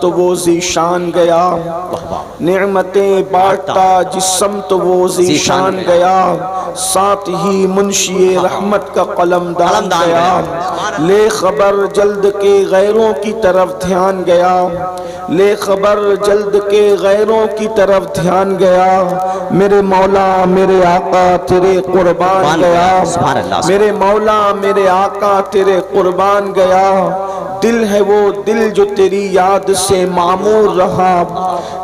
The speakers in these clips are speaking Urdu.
تو وہ ذیشان گیا، نعمتیں بانٹتا جسم تو وہ ذیشان گیا، ساتھ ہی منشی رحمت کا قلمدان گیا، لے خبر جلد کے غیروں کی طرف دھیان گیا، لے خبر جلد کے غیروں کی طرف دھیان گیا، میرے مولا میرے آقا تیرے قربان گیا، میرے مولا میرے آقا تیرے قربان گیا، دل ہے وہ دل جو تیری یاد سے معمور رہا،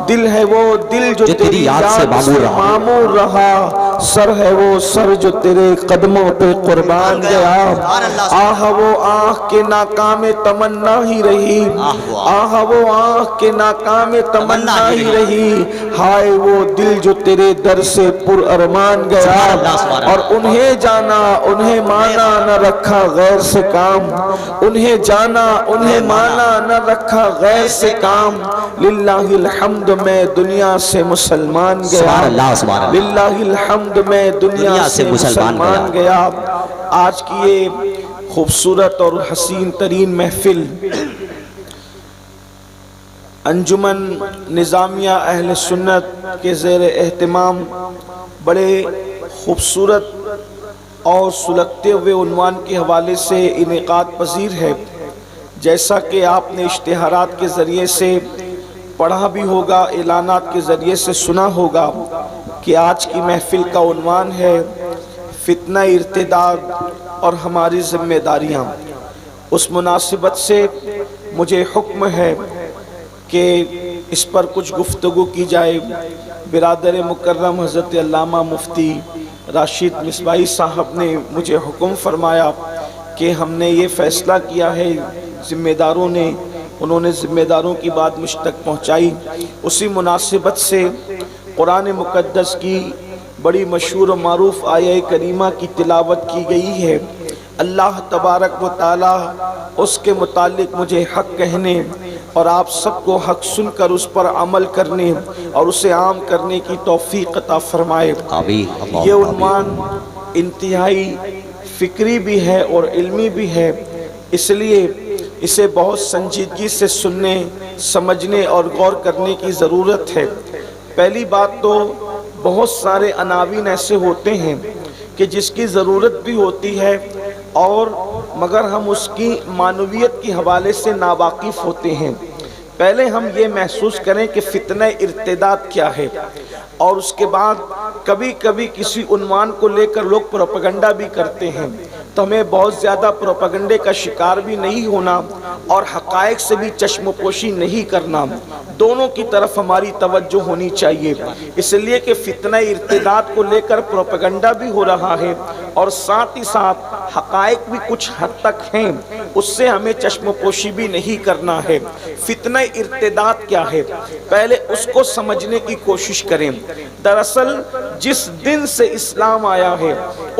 دل ہے وہ دل جو تیری یاد سے معمور رہا، سر ہے وہ سر جو تیرے قدموں پہ قربان گیا، آہ وہ آہ کے ناکام تمنا ہی رہی، آہ وہ آہ کے ناکام تمنا ہی رہی، ہائے وہ دل جو تیرے در سے پر ارمان گیا، اور انہیں جانا انہیں مانا نہ رکھا غیر سے کام، انہیں جانا انہیں مانا نہ رکھا غیر سے کام، للہ الحمد میں دنیا سے مسلمان گیا، للہ الحمد میں دنیا سے مسلمان گیا۔ آج کی یہ خوبصورت اور حسین ترین محفل انجمن نظامیہ اہل سنت کے زیر اہتمام بڑے خوبصورت اور سلگتے ہوئے عنوان کے حوالے سے انعقاد پذیر ہے۔ جیسا کہ آپ نے اشتہارات کے ذریعے سے پڑھا بھی ہوگا، اعلانات کے ذریعے سے سنا ہوگا کہ آج کی محفل کا عنوان ہے فتنہ ارتداد اور ہماری ذمہ داریاں۔ اس مناسبت سے مجھے حکم ہے کہ اس پر کچھ گفتگو کی جائے۔ برادر مکرم حضرت علامہ مفتی راشد مصباحی صاحب نے مجھے حکم فرمایا کہ ہم نے یہ فیصلہ کیا ہے، ذمہ داروں نے، انہوں نے ذمہ داروں کی بات مجھ تک پہنچائی۔ اسی مناسبت سے قرآن مقدس کی بڑی مشہور و معروف آیہ کریمہ کی تلاوت کی گئی ہے۔ اللہ تبارک و تعالی اس کے متعلق مجھے حق کہنے اور آپ سب کو حق سن کر اس پر عمل کرنے اور اسے عام کرنے کی توفیق عطا فرمائے۔ یہ عنوان انتہائی فکری بھی ہے اور علمی بھی ہے، اس لیے اسے بہت سنجیدگی سے سننے، سمجھنے اور غور کرنے کی ضرورت ہے۔ پہلی بات تو بہت سارے عناوین ایسے ہوتے ہیں کہ جس کی ضرورت بھی ہوتی ہے اور مگر ہم اس کی معنویت کے حوالے سے ناواقف ہوتے ہیں۔ پہلے ہم یہ محسوس کریں کہ فتنہ ارتداد کیا ہے، اور اس کے بعد کبھی کبھی کسی عنوان کو لے کر لوگ پروپیگنڈا بھی کرتے ہیں، تو ہمیں بہت زیادہ پروپیگنڈے کا شکار بھی نہیں ہونا اور حقائق سے بھی چشم پوشی نہیں کرنا، دونوں کی طرف ہماری توجہ ہونی چاہیے۔ اس لیے کہ فتنہ ارتداد کو لے کر پروپیگنڈا بھی ہو رہا ہے اور ساتھ ہی ساتھ حقائق بھی کچھ حد تک ہیں، اس سے ہمیں چشم پوشی بھی نہیں کرنا ہے۔ فتنہ ارتداد کیا ہے، پہلے اس کو سمجھنے کی کوشش کریں۔ دراصل جس دن سے اسلام آیا ہے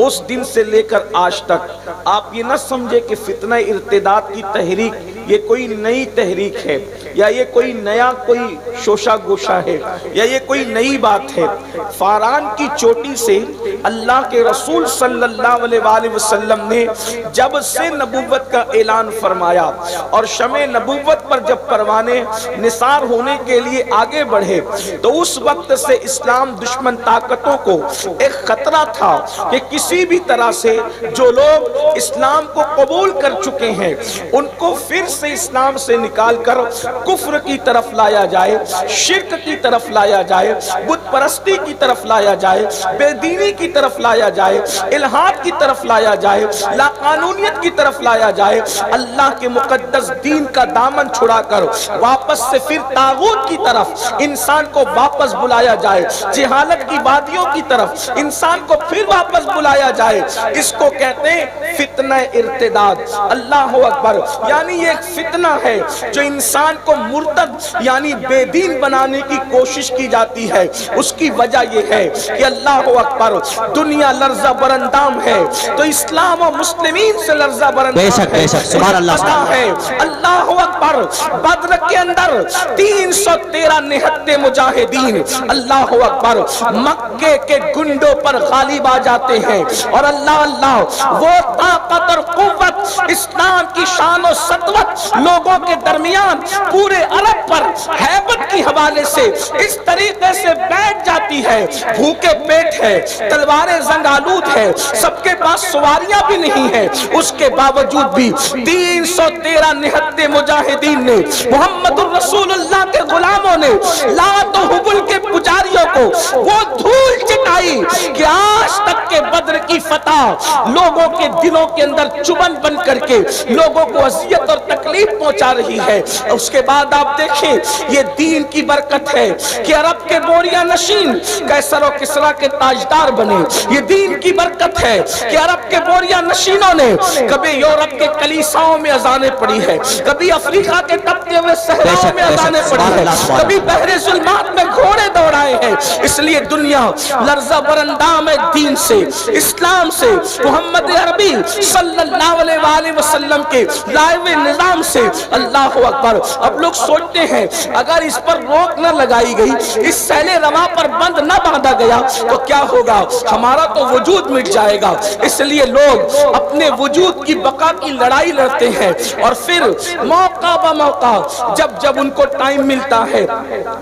اس دن سے لے کر آج تک آپ یہ نہ سمجھے کہ فتنہ ارتداد کی تحریک یہ کوئی نئی تحریک ہے یا یہ کوئی نیا کوئی شوشہ گوشہ ہے یا یہ کوئی نئی بات ہے۔ فاران کی چوٹی سے اللہ کے رسول صلی اللہ علیہ وآلہ وسلم نے جب سے نبوت کا اعلان فرمایا اور شمع نبوت پر جب پروانے نثار ہونے کے لیے آگے بڑھے تو اس وقت سے اسلام دشمن طاقتوں کو ایک خطرہ تھا کہ کسی بھی طرح سے جو لوگ اسلام کو قبول کر چکے ہیں ان کو پھر سے اسلام سے نکال کر کفر کی طرف لایا جائے، شرک کی طرف لایا جائے، بت پرستی کی طرف لایا جائے، بے دینی کی طرف لایا جائے، الہاد کی طرف لایا جائے، لا قانونیت کی طرف لایا جائے، اللہ کے مقدس دین کا دامن چھڑا کر واپس سے پھر طاغوت کی طرف انسان کو واپس بلایا جائے، جہالت کی وادیوں کی طرف انسان کو پھر واپس بلایا جائے، اس کو کہتے ہیں فتنہ ارتداد۔ اللہ اکبر، یعنی یہ ایک فتنہ ہے جو انسان کو مرتد یعنی بے دین بنانے کی کوشش کی جاتی ہے۔ اس کی وجہ یہ ہے کہ اللہ اکبر دنیا لرزہ برندام ہے تو اسلام و مسلمین سے لرزہ برندام ہے۔ سبحان اللہ ہے، اللہ اکبر بدر کے اندر 313 نہتے مجاہدین اللہ اکبر مکے کے گنڈوں پر غالب آ جاتے ہیں، اور اللہ وہ طاقت اور قوت اسلام کی شان و سطوت لوگوں کے درمیان پورے عرب پر ہیبت کی حوالے سے اس طریقے سے بیٹھ جاتی ہے، بھوکے پیٹ ہے، تلواریں زنگ آلود ہے، سب کے پاس سواریاں بھی نہیں ہے، اس کے باوجود بھی 313 نہتے مجاہدین نے، محمد الرسول اللہ کے غلاموں نے، لات و حبل کے پجاریوں کو وہ دھول چٹائی کہ آج تک کے بدر کی فتح لوگوں کے دلوں کے اندر چبن بن کر کے لوگوں کو اذیت اور تکلیف پہنچا رہی ہے۔ اس کے بعد آپ دیکھیں یہ دین کی برکت ہے کہ عرب کے بوریا نشین قیصر و کسریٰ کے تاجدار بنے، یہ دین کی برکت ہے کہ عرب کے بوریا نشینوں نے کبھی یورپ کے کلیساؤں میں اذانیں پڑھی ہے، کبھی افریقہ کے تپتے ہوئے صحراؤں میں اذانیں پڑھی ہے، کبھی بحر ظلمات میں گھوڑے دوڑائے ہیں۔ اس لیے دنیا لرزہ برندام ہے دین سے، اسلام سے، محمد عربی صلی اللہ علیہ وآلہ وسلم کے لائے ہوئے نظام سے۔ اللہ اکبر۔ اب لوگ سوچتے ہیں اگر اس پر روک نہ لگائی گئی، اس سیل رواں پر بند نہ باندھا گیا تو کیا ہوگا؟ ہمارا تو وجود مٹ جائے گا۔ اس لیے لوگ اپنے وجود کی بقا کی لڑائی لڑتے ہیں اور پھر موقع بموقع جب ان کو ٹائم ملتا ہے،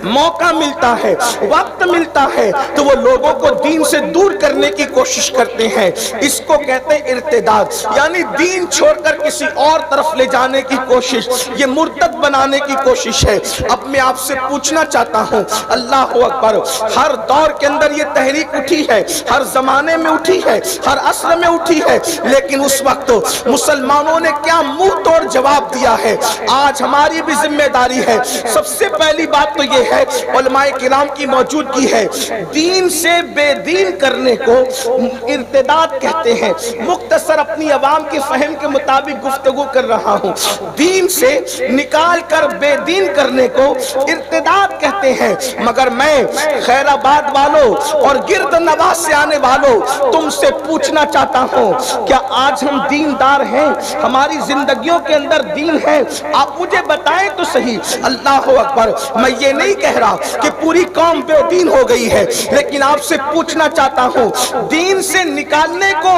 موقع ملتا ہے، وقت ملتا ہے تو وہ لوگوں کو دین سے دور کرنے کی کوشش کرتے ہیں۔ اس کو کہتے ہیں ارتداد، یعنی دین چھوڑ کر کسی اور طرف لے جانے کی کوشش، یہ مرتد بنانے کی کوشش ہے۔ اب میں آپ سے پوچھنا چاہتا ہوں، اللہ اکبر، ہر دور کے اندر یہ تحریک اٹھی ہے، ہر زمانے میں اٹھی ہے، ہر عصر میں اٹھی ہے، لیکن اس وقت مسلمانوں نے کیا منہ توڑ جواب دیا ہے؟ آج ہماری بھی ذمہ داری ہے۔ سب سے پہلی بات تو یہ ہے، علماء کرام کی موجودگی ہے، دین سے بے دین کرنے کو ارتداد کہتے ہیں۔ مختصر اپنی عوام کے فہم کے مطابق گفتگو کر رہا ہوں۔ دین سے نکال کر بے دین کرنے کو ارتداد کہتے ہیں، مگر میں خیر آباد والوں اور گرد نواز سے آنے والوں تم سے پوچھنا چاہتا ہوں، کیا آج ہم دیندار ہیں؟ ہماری زندگیوں کے اندر دین ہے؟ آپ مجھے بتائیں تو صحیح۔ اللہ اکبر۔ میں یہ نہیں کہہ رہا کہ پوری قوم بے دین ہو گئی ہے، لیکن آپ سے پوچھنا چاہتا ہوں، دین سے نکالنے کو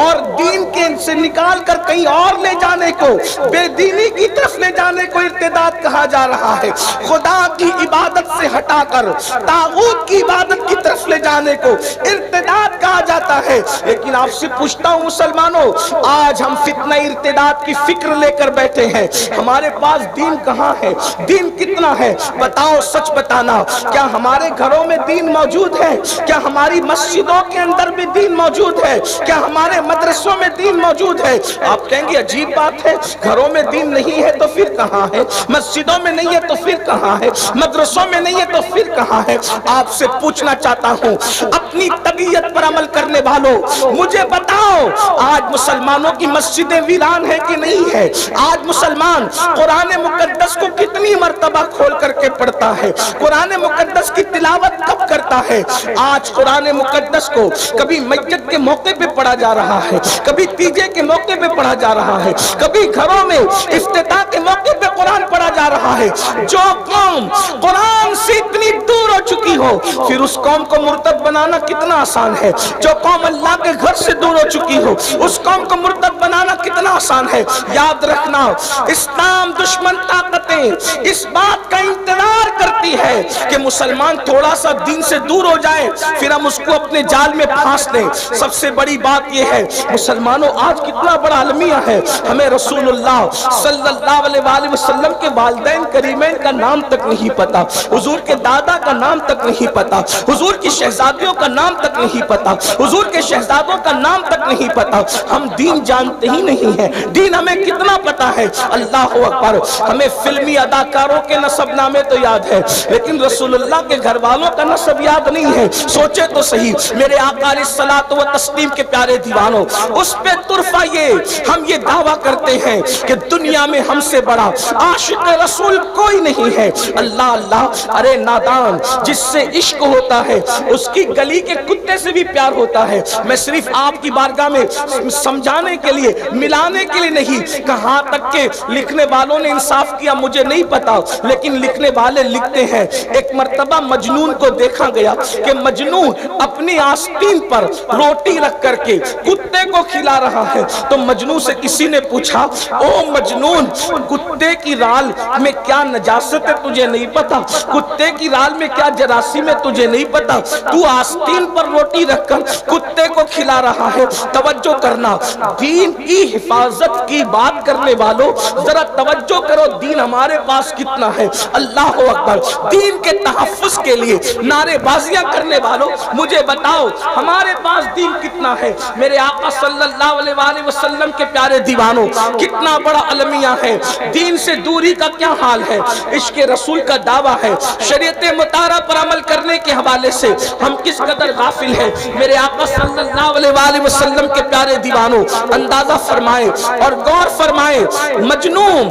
اور دین کے سے نکال کر کہیں اور لے جانے کو، بے دینی کی طرف لے جانے کو ارتداد کہا جا رہا ہے۔ خدا کی عبادت سے ہٹا کر طاغوت کی عبادت کی طرف لے جانے کو ارتداد کہا جاتا ہے۔ لیکن آپ سے پوچھتا ہوں مسلمانوں، آج ہم فتنہ ارتداد کی فکر لے کر بیٹھے ہیں، ہمارے پاس دین کہاں ہے؟ دین کتنا ہے؟ بتاؤ، سچ بتانا، کیا ہمارے گھروں میں دین موجود ہے؟ کیا ہماری مسجدوں کے اندر بھی دین موجود ہے؟ کیا ہمارے مدرسوں میں دین موجود ہے؟ آپ کہیں گے عجیب بات ہے، گھروں میں دین نہیں ہے تو پھر کہاں ہے؟ مسجدوں میں نہیں ہے تو پھر کہاں ہے؟ مدرسوں میں نہیں ہے تو پھر کہاں ہے؟ آپ سے پوچھنا چاہتا ہوں، اپنی طبیعت پر عمل کرنے والوں مجھے بتاؤ، آج مسلمانوں کی مسجدیں ویران ہے کہ نہیں ہے؟ آج مسلمان قرآن مقدس کو کتنی مرتبہ کھول کر کے پڑھتا ہے؟ قرآن مقدس کی تلاوت کب کرتا ہے؟ آج قرآن مقدس کو کبھی مسجد کے موقع پہ پڑھا جا رہا ہے، کبھی تیجے کے موقع پہ پڑھا جا رہا ہے، کبھی گھروں میں افتتاح کے موقع پہ قرآن پڑھا جا رہا ہے۔ جو قوم قرآن سے اتنی دور ہو چکی ہو، پھر اس قوم کو مرتد بنانا کتنا آسان ہے۔ جو قوم اللہ کے گھر سے دور ہو چکی ہو، اس قوم کو مرتد بنانا کتنا آسان ہے۔ یاد رکھنا، اسلام دشمن طاقتیں اس بات کا انتظار کرتی ہے کہ مسلمان تھوڑا سا دین سے دور ہو جائے، پھر ہم اس کو اپنے جال میں پھانس دیں۔ سب سے بڑی بات یہ ہے مسلمانوں، آج کتنا بڑا المیہ ہے، ہمیں رسول اللہ صلی اللہ علیہ وآلہ وسلم کے والدین کریمین کا نام تک نہیں پتا، حضور کے دادا کا نام تک نہیں پتا، حضور کی شہزادیوں کا نام تک نہیں پتا، حضور کے شہزادوں کا نام تک نہیں پتا۔ ہم دین جانتے ہی نہیں ہیں، دین ہمیں کتنا پتا ہے۔ اللہ اکبر۔ ہمیں فلمی اداکاروں کے نسب نامے تو یاد ہے، لیکن رسول اللہ کے گھر والوں کا نسب یاد نہیں ہے۔ سوچے تو صحیح، میرے آقا علیہ الصلوۃ والتسلیم کے پیارے دیوانوں، اس پہ طرفہ یہ ہم یہ دعویٰ کرتے ہیں کہ دنیا میں ہم سے بڑا عاشق رسول کوئی نہیں ہے۔ اللہ اللہ، ارے نادان، جس سے عشق ہوتا ہے اس کی گلی کے کتے سے بھی پیار ہوتا ہے۔ میں صرف آپ کی بارگاہ میں سمجھانے کے لیے، ملانے کے لیے نہیں، کہاں تک کہ لکھنے والوں نے انصاف کیا مجھے نہیں پتا، لیکن لکھنے والے لکھتے ہیں ایک مرتبہ مجنون کو دیکھا گیا کہ مجنون اپنی آستین پر روٹی رکھ کر کے کتے کو کھلا رہا ہے. تو مجنون سے کسی نے پوچھا او مجنون کتے کی رال میں کیا نجاست ہے تجھے نہیں پتا؟ کتے کی رال میں کیا جراثیم ہے تجھے نہیں پتا؟ تو آستین پر روٹی رکھ کر کتے کو کھلا رہا ہے. توجہ کرنا، دین کی حفاظت کی بات کرنے والوں ذرا توجہ کرو دین ہمارے پاس کتنا ہے. اللہ اکبر. دین کے تحفظ کے لیے نعرے بازیاں کرنے والوں مجھے بتاؤ ہمارے پاس دین کتنا ہے. میرے آقا صلی اللہ علیہ وآلہ وسلم کے پیارے دیوانوں کتنا بڑا المیہ ہے. دین سے دوری کا کیا حال ہے. عشق رسول کا دعویٰ ہے. شریعت مطہرہ پر عمل کرنے کے حوالے سے ہم کس قدر غافل ہیں. میرے آقا صلی اللہ علیہ وآلہ وسلم کے پیارے دیوانوں اندازہ فرمائے اور غور فرمائے. مجنون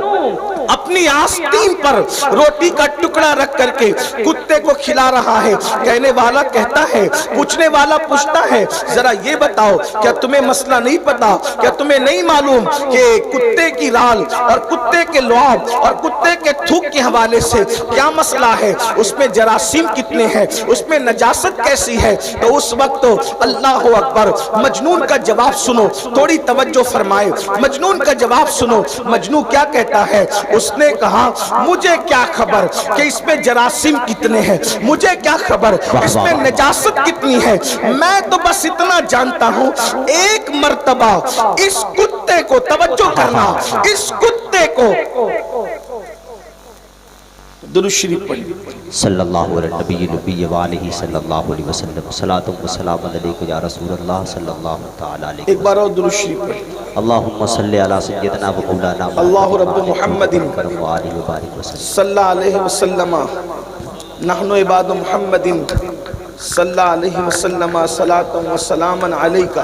اپنی آستین پر روٹی کا ٹکڑا رکھ کر کے کتے کو کھلا رہا ہے. کہنے والا کہتا ہے، پوچھنے والا پوچھتا ہے ذرا یہ بتاؤ کیا تمہیں مسئلہ نہیں پتا؟ کیا تمہیں نہیں معلوم کہ کتے کی رال اور کتے کے لعاب اور کتے کے تھوک کے حوالے سے کیا مسئلہ ہے؟ اس میں جراثیم کتنے ہیں، اس میں نجاست کیسی ہے؟ تو اس وقت اللہ اکبر مجنون کا جواب سنو، تھوڑی توجہ فرمائے. مجنون کا جواب سنو. مجنون کیا کہتا ہے؟ اس نے کہا مجھے کیا خبر کہ اس میں جراثیم کتنے ہیں، مجھے کیا خبر اس میں نجاست کتنی ہے. میں تو بس اتنا جانتا ہوں ایک مرتبہ اس کتے کو، توجہ کرنا، اس کتے کو درود شریف پڑھیں صلی اللہ علیہ نبی نبی وآلہ صلی اللہ علیہ وسلم. صلاۃ و سلام علیک یا رسول اللہ صلی اللہ تعالی علیہ وسلم. ایک بار اور درود شریف پڑھیں. اللہم صلی علی سیدنا و مولانا اللہ رب محمد وآلہ وبارک وسلم صلی اللہ علیہ وسلم. نحن عباد محمد صلی اللہ علیہ وسلم. صلاۃ و سلام علیک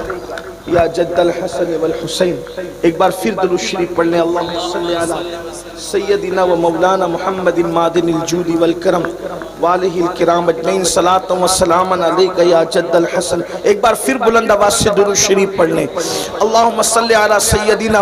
یا جد الحسن والحسین. ایک بار پھر درود شریف پڑھ لیں. اللہم صلی علی سیدنا و مولانا محمد معدن الجود والکرم والہ الکرام اجمعین. صلاۃ و سلام علیک یا جد الحسن. ایک بار پھر بلند آواز سے درود شریف پڑھ لیں. اللہم صلی علی سیدنا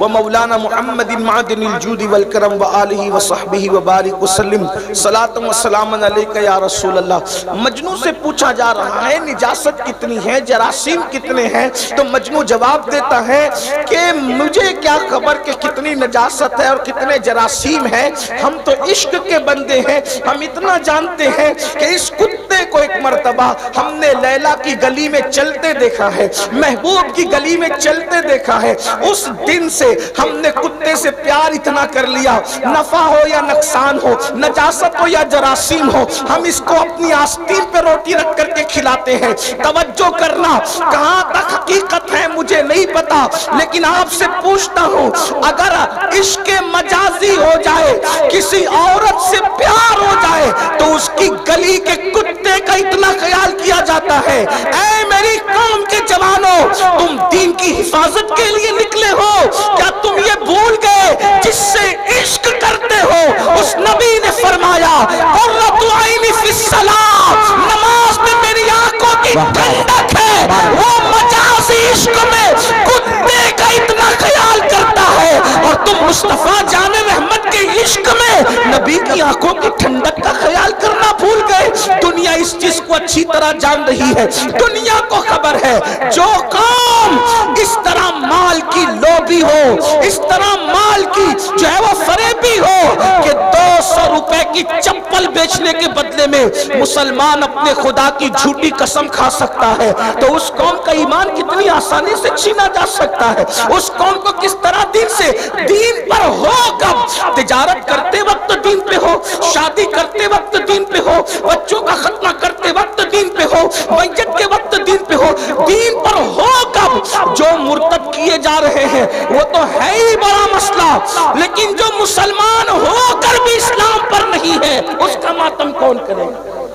و مولانا محمد معدن الجود والکرم والہ وصحبہ وبارک وسلم. صلاۃ و سلام علیک یا رسول اللہ. مجنون سے پوچھا جا رہا ہے نجاست کتنی ہے، جراثیم کتنے ہیں. تو مجنون جواب دیتا ہے کہ مجھے کیا خبر کہ کتنی نجاست ہے اور کتنے جراثیم ہیں. ہم تو عشق کے بندے ہیں. ہم اتنا جانتے ہیں کہ اس کتے کو ایک مرتبہ ہم نے لیلا کی گلی میں چلتے دیکھا ہے، محبوب کی گلی میں چلتے دیکھا ہے. اس دن سے ہم نے کتے سے پیار اتنا کر لیا، نفع ہو یا نقصان ہو، نجاست ہو یا جراثیم ہو، ہم اس کو اپنی آستین پہ روٹی رکھ کر کے کھلاتے ہیں. توجہ کرنا، کہاں تک حقیقت ہے مجھے نہیں پتا، لیکن آپ سے پوچھتا ہوں اگر عشق مجازی ہو جائے، کسی عورت سے پیار ہو جائے تو اس کی گلی کے کتے کا اتنا خیال کیا جاتا ہے. اے میری قوم کے جوانوں، تم دین کی حفاظت کے لیے نکلے ہو، کیا تم یہ بھول گئے جس سے عشق کرتے ہو اس نبی نے فرمایا قرۃ عینی فی الصلاۃ، نماز میں میری آنکھوں کی ٹھنڈک ہے. وہ مجازی عشق میں کتے کا اتنا خیال کرتا ہے اور تم مصطفیٰ جان رحمت کے عشق میں نبی کی آنکھوں کی ٹھنڈک کا خیال کرنا بھول گئے. دنیا اس چیز کو اچھی طرح جان رہی ہے، دنیا کو خبر ہے جو قوم اس طرح مال کی لوبھی ہو، اس طرح مال کی جو ہے وہ فریبی ہو کہ 200 روپے کی چپل بیچنے کے بدلے میں مسلمان اپنے خدا کی جھوٹی قسم کھا سکتا ہے، تو اس قوم کا ایمان کتنی آسانی سے چھینا جا سکتا ہے. اس قوم کو کس طرح دین سے، دین پر ہو کب؟ تجارت کرتے وقت دین پہ ہو، شادی کرتے وقت دین پہ ہو، بچوں کا ختنہ کرتے وقت دین پہ ہو، میت کے وقت دین پہ ہو. دین پر ہو کب؟ جو مرتد کیے جا رہے ہیں وہ تو ہے ہی بڑا مسئلہ، لیکن جو مسلمان ہو کر بھی اسلام پر نہیں ہے اس کا ماتم کون کرے گا؟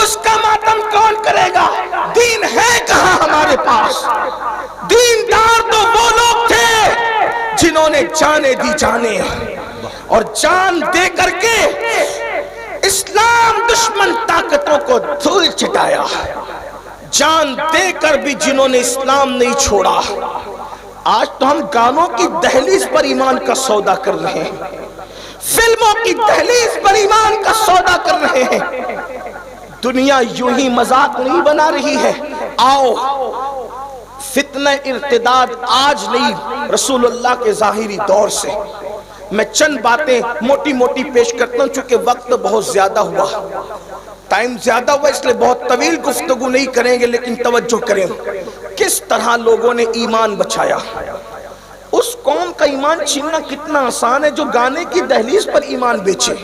اس کا ماتم کون کرے گا؟ دین ہے کہاں ہمارے پاس؟ دیندار تو وہ لوگ تھے جنہوں نے جانیں دی جانے اور جان دے کر کے اسلام دشمن طاقتوں کو دھول چٹایا. جان دے کر بھی جنہوں نے اسلام نہیں چھوڑا. آج تو ہم گانوں کی دہلیز پر ایمان کا سودا کر رہے ہیں. فلموں کی دہلیز پر ایمان کا سودا کر رہے ہیں۔ دنیا یوں ہی مذاق نہیں بنا رہی ہے۔ آؤ فتنہ ارتداد آج نہیں، رسول اللہ کے ظاہری دور سے۔ میں چند باتیں موٹی موٹی پیش کرتا ہوں چونکہ وقت بہت زیادہ ہوا، ٹائم زیادہ ہوا، اس لئے بہت طویل گفتگو نہیں کریں گے، لیکن توجہ کریں کس طرح لوگوں نے ایمان بچایا۔ اس قوم کا ایمان چھیننا کتنا آسان ہے جو گانے کی دہلیز پر ایمان بیچے۔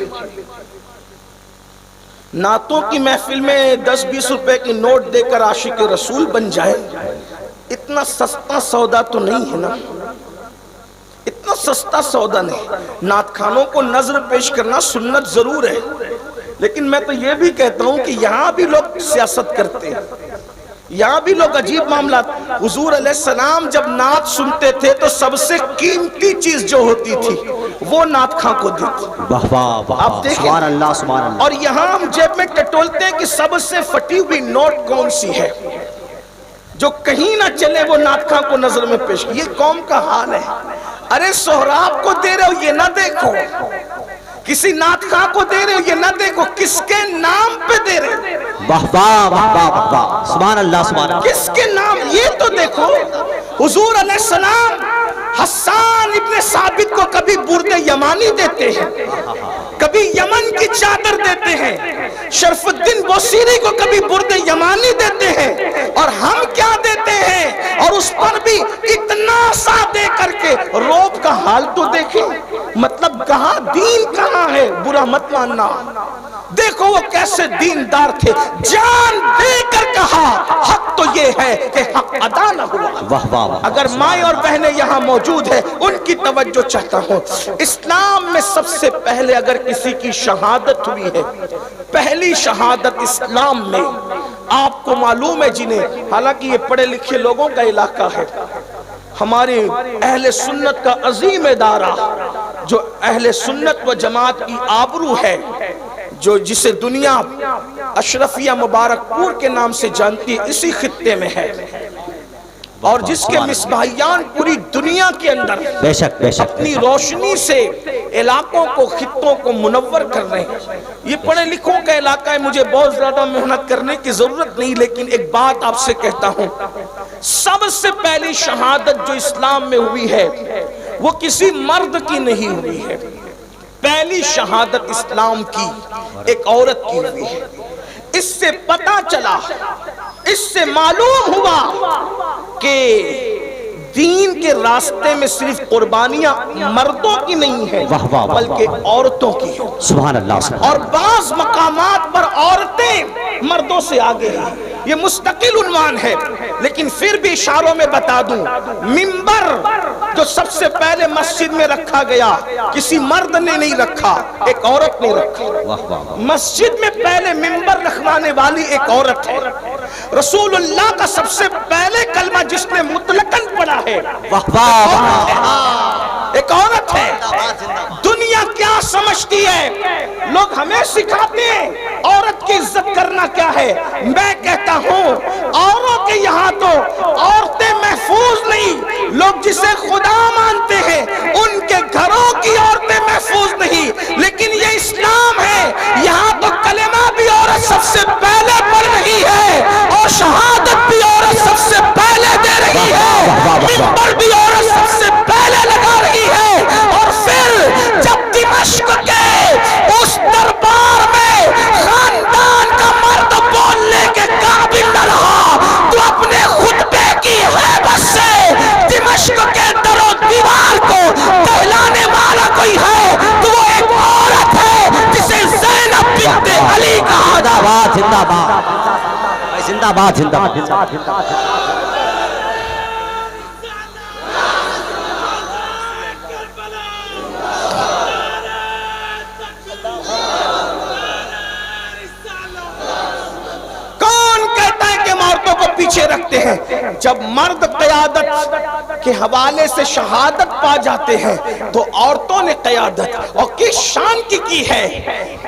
نعتوں کی محفل میں 10-20 روپے کی نوٹ دے کر عاشق رسول بن جائے، اتنا سستا سودا تو نہیں ہے نا، اتنا سستا سودا نہیں۔ نعت خانوں کو نظر پیش کرنا سنت ضرور ہے، لیکن میں تو یہ بھی کہتا ہوں کہ یہاں بھی لوگ سیاست کرتے ہیں، یہاں بھی لوگ عجیب معاملات۔ حضور علیہ السلام جب نعت سنتے تھے تو سب سے قیمتی چیز جو ہوتی تھی وہ نعت خاں کو دیتی۔ واہ واہ واہ، آپ دیکھیں، سبحان اللہ سبحان اللہ۔ اور یہاں ہم جیب میں ٹٹولتے ہیں کہ سب سے پھٹی ہوئی نوٹ کون سی ہے جو کہیں نہ چلے، وہ نعت خاں کو نظر میں پیش۔ یہ قوم کا حال ہے۔ ارے سہراب کو دے رہے ہو یہ نہ دیکھو، کسی نعت خاں کو دے رہے ہو یہ نہ دیکھو، کس کے نام پہ دے رہے ہو، واہ واہ واہ واہ واہ، سبحان اللہ سبحان اللہ۔ کس کے نام، یہ تو دیکھو۔ حضور علیہ السلام حسان ابن ثابت کو کبھی برد یمانی دیتے ہیں، کبھی یمن کی چادر دیتے ہیں، شرف الدین بوسیری کو کبھی برد یمانی دیتے ہیں، اور ہم کیا دیتے ہیں، اور اس پر بھی اتنا سا دے کر کے۔ روب کا حال تو دیکھیں، مطلب کہاں دین کہاں ہے، برا مت ماننا۔ دیکھو وہ کیسے دیندار تھے، جان دے کر کہا حق تو یہ ہے کہ حق ادا نہ ہوا۔ واہ واہ واہ۔ اگر مائیں اور بہنیں یہاں موجود ہیں ان کی توجہ چاہتا ہوں۔ اسلام میں سب سے پہلے اگر کسی کی شہادت ہوئی ہے، پہلی شہادت اسلام میں، آپ کو معلوم ہے جنہیں، حالانکہ یہ پڑھے لکھے لوگوں کا علاقہ ہے، ہمارے اہل سنت کا عظیم ادارہ جو اہل سنت و جماعت کی آبرو ہے، جو جسے دنیا اشرفیہ مبارک پور کے نام سے جانتی ہے، اسی خطے میں ہے، اور جس کے مصباحیان پوری دنیا کے اندر بے شک بے شک اپنی روشنی سے علاقوں کو، خطوں کو منور کر رہے ہیں۔ یہ پڑھے لکھوں کا علاقہ ہے، مجھے بہت زیادہ محنت کرنے کی ضرورت نہیں، لیکن ایک بات آپ سے کہتا ہوں، سب سے پہلی شہادت جو اسلام میں ہوئی ہے وہ کسی مرد کی نہیں ہوئی ہے، پہلی شہادت اسلام کی ایک عورت کی ہوئی ہے۔ اس سے پتہ چلا، اس سے معلوم ہوا کہ دین کے راستے میں صرف قربانیاں مردوں کی نہیں ہیں بلکہ عورتوں کی ہیں۔ سبحان اللہ۔ اور بعض مقامات پر عورتیں مردوں سے آگے ہیں، یہ مستقل عنوان ہے، لیکن پھر بھی اشاروں میں بتا دوں، منبر جو سب سے پہلے مسجد میں رکھا گیا کسی مرد نے نہیں رکھا، ایک عورت نے رکھا۔ مسجد میں پہلے منبر رکھوانے والی ایک عورت ہے۔ رسول اللہ کا سب سے پہلے کلمہ جس نے مطلقاً پڑھا ہے ایک عورت ہے۔ دنیا کیا سمجھتی ہے، لوگ ہمیں سکھاتے ہیں عورت کی عزت کرنا کیا ہے۔ میں کہتا ہوں اوروں کے یہاں تو عورتیں محفوظ نہیں، لوگ جسے خدا مانتے ہیں ان کے گھروں کی عورتیں محفوظ نہیں، لیکن یہ اسلام ہے، یہاں تو کلمہ بھی عورت سب سے پہلے پڑھ رہی ہے اور شہادت بھی عورت سب سے پہلے دے رہی ہے، منبر بھی عورت سب سے پہلے لگا رہی ہے۔ اور پھر جب دمشق کے اس دربار میں خاندان کا مرد بولنے کے قابل نہ رہا تو اپنے خطبے کی ہیبت سے دمشق کے در و دیوار کو دہلانے والا کوئی ہے تو وہ ایک عورت ہے جسے زینب بنت علی کہا جاتا ہے۔ زندہ باد زندہ باد زندہ باد۔ پیچھے رکھتے ہیں. جب مرد قیادت کے حوالے سے شہادت پا جاتے ہیں تو عورتوں نے قیادت اور کس شان کی ہے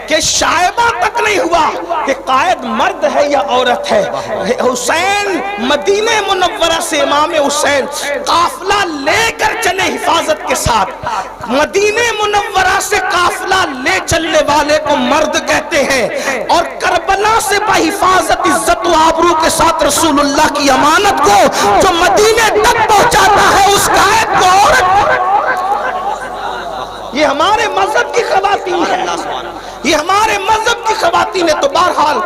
کہ شائبہ تک نہیں ہوا کہ قائد مرد ہے یا عورت ہے. حسین مدینہ منورہ سے امام حسین قافلہ لے کر چلے حفاظت کے ساتھ. مدینہ منورہ سے قافلہ لے چلنے والے کو مرد کہتے ہیں, اور کربلا سے بحفاظت عزت و آبرو کے ساتھ رسول اللہ کی امانت کو جو مدینے تک پہنچاتا ہے اس قائد کو عورت. یہ ہمارے مذہب کی خواتین ہے, یہ ہمارے مذہب کی خواتین ہے. تو بہرحال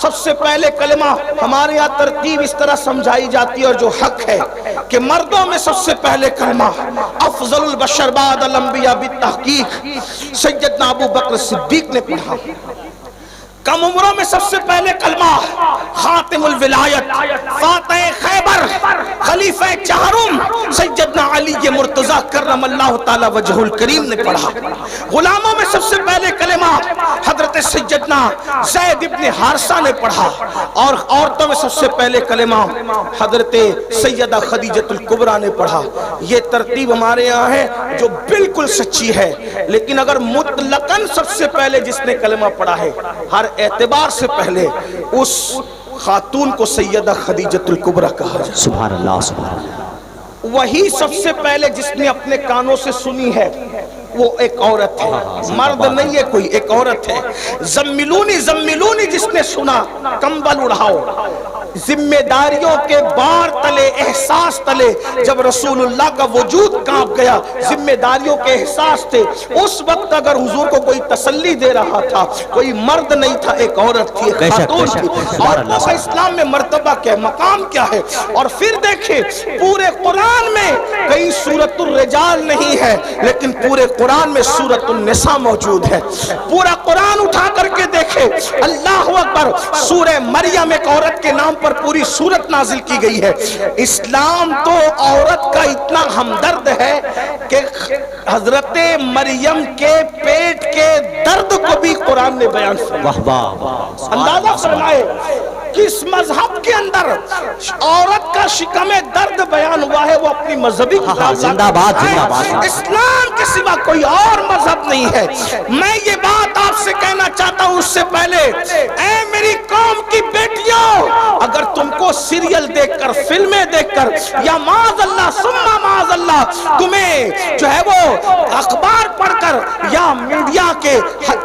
سب سے پہلے کلمہ ہمارے یہاں ترتیب اس طرح سمجھائی جاتی ہے, اور جو حق ہے کہ مردوں میں سب سے پہلے کلمہ افضل البشر بعد الانبیاء بالتحقیق سیدنا ابو بکر صدیق نے پڑھا. کم عمروں میں سب سے پہلے کلمہ خاتم الولایت فاتح خیبر خلیفہ چہارم سیدنا علی مرتضی کرم اللہ تعالی وجہ الکریم نے پڑھا. غلاموں میں سب سے پہلے کلمہ حضرت سیدنا زید ابن حارثہ نے پڑھا, اور عورتوں میں سب سے پہلے کلمہ حضرت سیدہ خدیجہ الکبریٰ نے پڑھا. یہ ترتیب ہمارے یہاں ہے جو بالکل سچی ہے, لیکن اگر مطلقاً سب سے پہلے جس نے کلمہ پڑھا ہے ہر اعتبار سے پہلے اس خاتون کو سیدہ خدیجہ الکبریٰ کہا جائے. سبحان اللہ سبحان اللہ. وہی سب سے پہلے جس نے اپنے کانوں سے سنی ہے وہ ایک عورت ہے, مرد نہیں ہے کوئی, ایک عورت ہے. زملونی زملونی جس نے سنا کمبل اڑھاؤ, ذمہ داریوں کے بار تلے احساس تلے جب رسول اللہ کا وجود کانپ گیا, ذمہ داریوں کے احساس تھے. اس وقت اگر حضور کو کوئی تسلی دے رہا تھا کوئی مرد نہیں تھا, ایک عورت تھی, ایک خاتون تھی. عورتوں کا اسلام میں مرتبہ کیا ہے, مقام کیا ہے. اور پھر دیکھیں پورے قرآن میں کئی سورۃ الرجال نہیں ہے لیکن پورے قرآن میں سورۃ النساء موجود ہے. پورا قرآن اٹھا کر کے دیکھیں, اللہ اکبر, سورہ مریم ایک عورت کے نام پر پوری سورت نازل کی گئی ہے. اسلام تو عورت کا اتنا ہمدرد ہے کہ حضرت مریم کے پیٹ کے درد کو بھی قرآن نے بیان فرمایا. اندازہ فرمائے کس مذہب کے اندر عورت کا شکم درد بیان ہوا ہے, وہ اپنی مذہبی کتاب زندہ باد زندہ باد. اسلام کے سوا کوئی اور مذہب نہیں ہے. میں یہ بات آپ سے کہنا چاہتا ہوں اس سے پہلے, اے میری قوم کی بیٹیوں, اگر تم کو سیریل دیکھ کر فلمیں دیکھ کر یا معاذ اللہ ثم معاذ اللہ تمہیں جو ہے وہ اخبار پڑھ کر یا میڈیا کے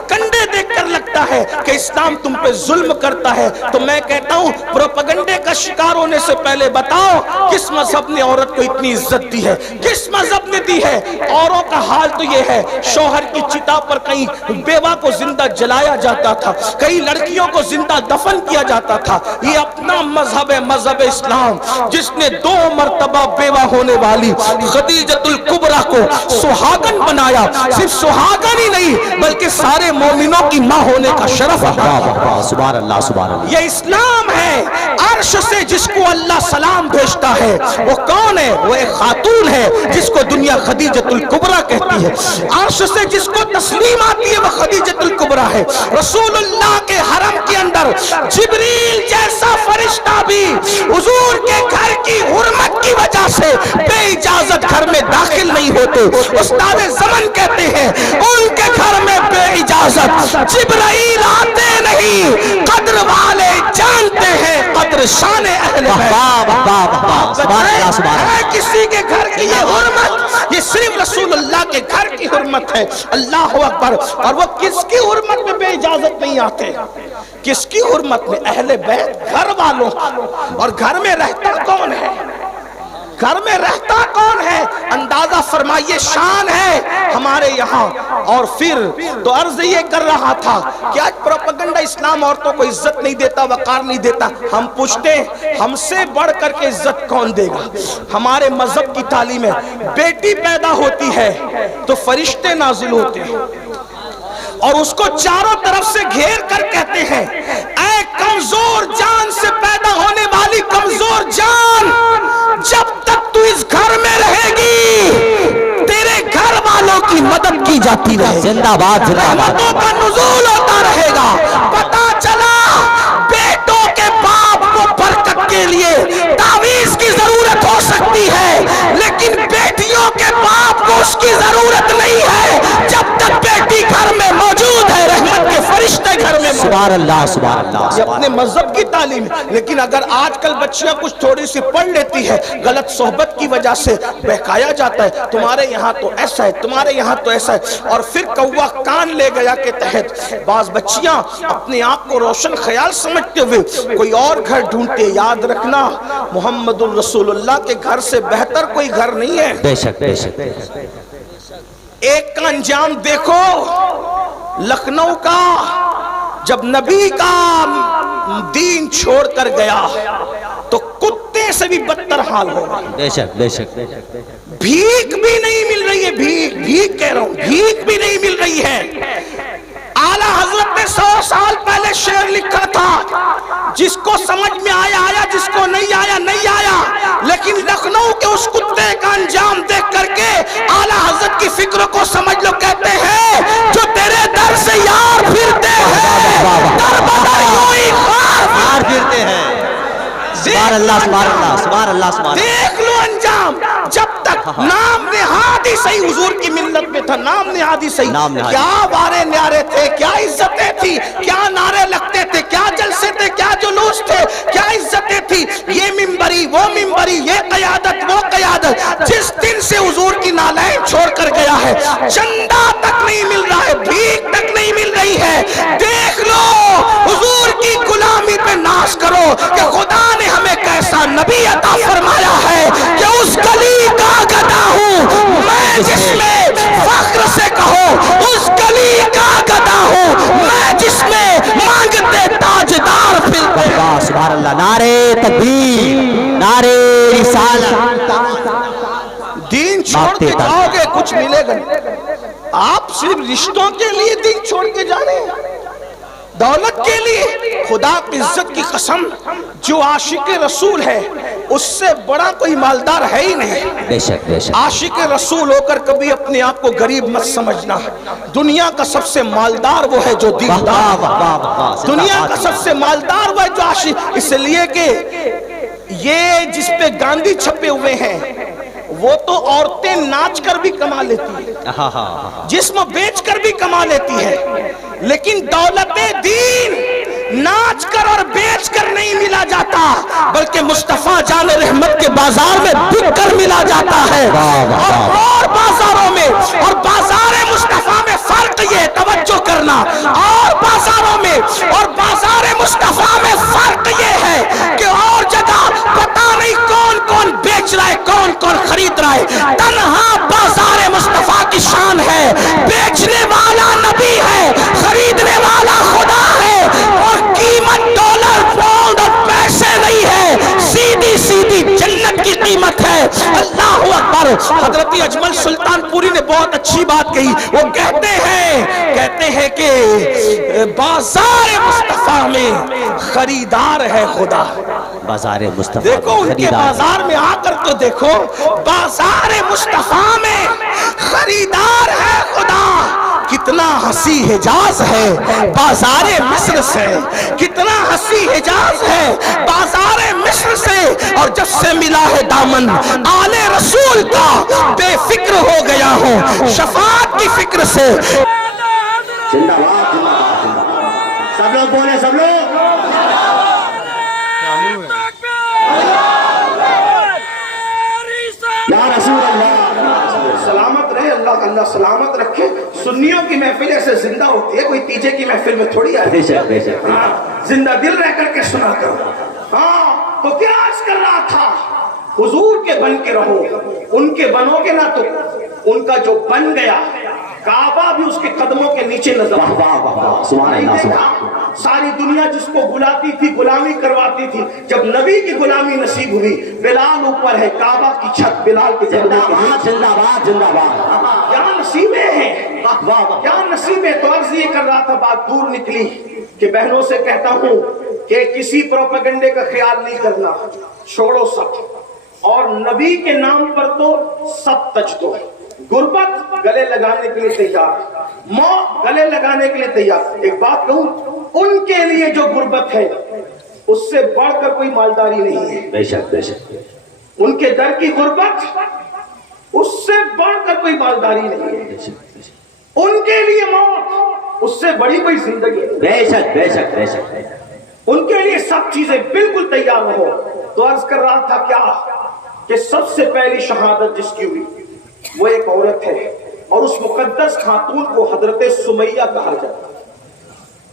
کنڈے دیکھ کر لگتا ہے کہ اسلام تم پہ ظلم کرتا ہے, تو میں کہتا ہوں پروپیگنڈے کا شکار ہونے سے پہلے بتاؤ کس مذہب نے عورت کو اتنی عزت دی ہے, کس مذہب نے دی ہے. اوروں کا حال تو یہ ہے, شوہر کی چتا پر کہیں بیوہ کو زندہ جلایا جاتا تھا, کئی لڑکیوں کو زندہ دفن کیا جاتا تھا. یہ اپنا مذہب ہے, مذہب اسلام, جس نے 2 مرتبہ بیوہ ہونے والی خدیجہ الکبریٰ کو سہاگن بنایا. صرف سہاگن ہی نہیں بلکہ سارے مومنوں کی ماں ہونے کا شرف. سبحان اللہ سبحان اللہ. یہ اسلام ہے. عرش سے جس کو اللہ سلام بھیجتا ہے وہ کون ہے؟ وہ ایک خاتون ہے جس کو دنیا خدیجہ الکبریٰ کہتی ہے. عرش سے جس کو تسلیم آتی ہے وہ خدیجہ الکبریٰ ہے. رسول اللہ کے حرم کے اندر جبریل جیسا فرشتہ بھی حضور کے گھر کی حرمت کی وجہ سے بے اجازت گھر میں داخل نہیں ہوتے. استاد زمن کہتے ہیں ان کے گھر میں بے اجازت جبرائیل آتے نہیں, قدر والے جانتے ہیں قدر شان اہل بیت. کسی کے گھر کی یہ حرمت, یہ صرف رسول اللہ کے گھر کی حرمت ہے. اللہ اکبر. اور وہ کس کی حرمت میں بے اجازت نہیں آتے, کس کی حرمت میں؟ اہل بیت, گھر والوں. اور گھر میں رہتا کون ہے, گھر میں رہتا کون ہے؟ اندازہ فرمائیے, شان ہے ہمارے یہاں. اور پھر تو عرض یہ کر رہا تھا کہ آج پروپیگنڈا اسلام عورتوں کو عزت نہیں دیتا, وقار نہیں دیتا. ہم پوچھتے ہیں ہم سے بڑھ کر کے عزت کون دے گا؟ ہمارے مذہب کی تعلیم ہے بیٹی پیدا ہوتی ہے تو فرشتے نازل ہوتے ہیں اور اس کو چاروں طرف سے گھیر کر کہتے ہیں اے کمزور جان سے پیدا ہونے والی کمزور جان, جب تک تو اس گھر میں رہے گی تیرے گھر والوں کی مدد کی جاتی رہے, زندہ باد رحمتوں کا نزول ہوتا رہے گا. پتا چلا بیٹوں کے باپ کو برکت کے لیے کی ضرورت نہیں ہے جب تک بیٹی گھر میں موجود ہے، رحمت کے فرشتے گھر میں موجود۔ سبحان اللہ سبحان اللہ۔ یہ اپنے مذہب کی تعلیم ہے، لیکن اگر آج کل بچیاں کچھ تھوڑی سی پڑھ لیتی ہے، غلط صحبت کی وجہ سے بہکایا جاتا ہے، تمہارے یہاں تو ایسا ہے، تمہارے یہاں تو ایسا ہے، اور پھر کوا کان لے گیا کے تحت بعض بچیاں اپنے آپ کو روشن خیال سمجھتے ہوئے کوئی اور گھر ڈھونڈتے۔ یاد رکھنا محمد الرسول اللہ کے گھر سے بہتر کوئی گھر نہیں ہے۔ بے شک بے شک۔ ایک کا انجام دیکھو لکھنؤ کا، جب نبی کا دین چھوڑ کر گیا تو کتے سے بھی بدتر حال ہوگا۔ بے شک بے شک۔ بھیک بھی نہیں مل رہی ہے، بھیک کہہ رہا ہوں، بھیک بھی نہیں مل رہی ہے۔ اعلیٰ حضرت نے 100 سال پہلے شعر لکھا تھا، جس کو سمجھ میں آیا آیا، جس کو نہیں آیا نہیں آیا، لیکن لکھنؤ کے اس کتے کا انجام دیکھ کر کے اعلیٰ حضرت کی فکر کو سمجھ لو۔ کہتے ہیں جو تیرے در سے یار پھرتے ہیں در بدر یوں ہی خار پھرتے ہیں۔ سبحان اللہ سبحان اللہ سبحان اللہ سبحان اللہ۔ دیکھ لو انجام، جب تک نام نہاد ہی صحیح، حضور کی ملت میں تھا نام نہاد ہی صحیح، کیا بارے نیارے تھے، کیا عزتیں تھی، کیا نعرے لگتے تھے، کیا جلسے تھے، کیا جلوس تھے، کیا عزتیں تھی، یہ ممبری وہ ممبری، یہ قیادت وہ قیادت۔ جس دن سے حضور کی نالین چھوڑ کر گیا ہے، چندہ تک نہیں مل رہا ہے، بھیک تک نہیں مل رہی ہے۔ دیکھ لو حضور کی غلامی پہ ناز کرو کہ خدا نے ہمیں کیسا نبی عطا فرمایا ہے کہ اس گلی کا گدا ہوں میں، جس میں فخر سے کہو اس گلی کا گدا ہوں میں، جس میں مانگتے تاجدار پھرتے ہیں۔ سبحان اللہ۔ نعرے تکبیر، نعرے رسالت۔ دین چھوڑ کے جاؤ گے کچھ ملے گا نہیں۔ آپ صرف رشتوں کے لیے دین چھوڑ کے جا رہے ہیں، دولت کے لیے۔ خدا کی عزت کی قسم، جو عاشق رسول ہے اس سے بڑا کوئی مالدار ہے ہی نہیں۔ بے شک بے شک۔ عاشق رسول ہو کر کبھی اپنے آپ کو غریب مت سمجھنا۔ دنیا کا سب سے مالدار وہ ہے جو دیندار، دنیا کا سب سے مالدار وہ ہے جو عاشق۔ اس لیے کہ یہ جس پہ گاندھی چھپے ہوئے ہیں وہ تو عورتیں ناچ کر بھی کما لیتی ہے، جسم بیچ کر بھی کما لیتی ہے، لیکن دولت دین ناچ کر اور بیچ کر نہیں ملا جاتا، بلکہ مصطفیٰ جان رحمت کے بازار میں بک کر ملا جاتا ہے۔ اور بازاروں میں، اور بازار مصطفیٰ میں فرق یہ، توجہ کرنا، اور بازاروں میں اور بازار مصطفیٰ میں فرق یہ ہے کہ اور جگہ پتہ نہیں کون کون بیچ رہا ہے، کون کون خرید رہا ہے، تنہا بازار مصطفیٰ کی شان ہے، بیچنے والا نبی ہے، خریدنے والا خدا ہے، اور قیمت ڈالر پاؤنڈ اور پیسے نہیں ہے، سیدھی سیدھی جنت کی قیمت ہے۔ اللہ اکبر۔ حضرت اجمل سلطان پوری نے بہت اچھی بات کہی، وہ کہتے ہیں کہ بازار مصطفیٰ میں خریدار ہے خدا۔ بازار مصطفیٰ دیکھو ان کے بازار میں آ کر تو دیکھو، بازار مصطفیٰ میں خریدار ہے خدا۔ کتنا ہنسی حجاز ہے بازار مصر سے، کتنا ہنسی حجاز ہے بازار مصر سے، اور جب سے ملا ہے دامن آل رسول کا بے فکر ہو گیا ہوں شفاعت کی فکر سے۔ زندہ باد، زندہ باد، زندہ باد۔ سب لوگ بولے، سب لوگ یا رسول اللہ سلامت رہے، اللہ سلامت رکھے۔ سنیوں کی محفل ایسے زندہ ہوتی ہے، کوئی تیجے کی محفل میں تھوڑی آئی ہے، زندہ دل رہ کر کے سنا کرو۔ ہاں تو کیا عرض کر رہا تھا، حضور کے بن کے رہو، ان کے بنو گے نہ تو ان کا جو بن گیا کعبہ بھی اس کے قدموں کے نیچے نظر آتا۔ ساری دنیا جس کو بلاتی تھی، غلامی کرواتی تھی، جب نبی کی غلامی نصیب ہوئی، بلال اوپر ہے، کعبہ کی چھت بلال کے قدموں کے نیچے۔ زندہ باد، زندہ باد۔ کیا نصیبیں ہیں، کیا نصیبیں۔ تو عرض یہ کر رہا تھا، بات دور نکلی کہ بہنوں سے کہتا ہوں کہ کسی پروپیگنڈے کا خیال نہیں کرنا، چھوڑو سب، اور نبی کے نام پر تو سب تج دو۔ غربت گلے لگانے کے لیے تیار، موت گلے لگانے کے لیے تیار۔ ایک بات کہوں، ان کے لیے جو غربت ہے اس سے بڑھ کر کوئی مالداری نہیں ہے۔ بے شک بے شک۔ ان کے در کی غربت اس سے بڑھ کر کوئی مالداری نہیں ہے. ان کے لیے موت اس سے بڑی کوئی زندگی نہیں. بے شک بے شک بے شک. ان کے لیے سب چیزیں بالکل تیار ہو. تو عرض کر رہا تھا کیا کہ سب سے پہلی شہادت جس کی ہوئی وہ ایک عورت ہے, اور اس مقدس خاتون کو حضرت سمیہ کہا جاتا ہے.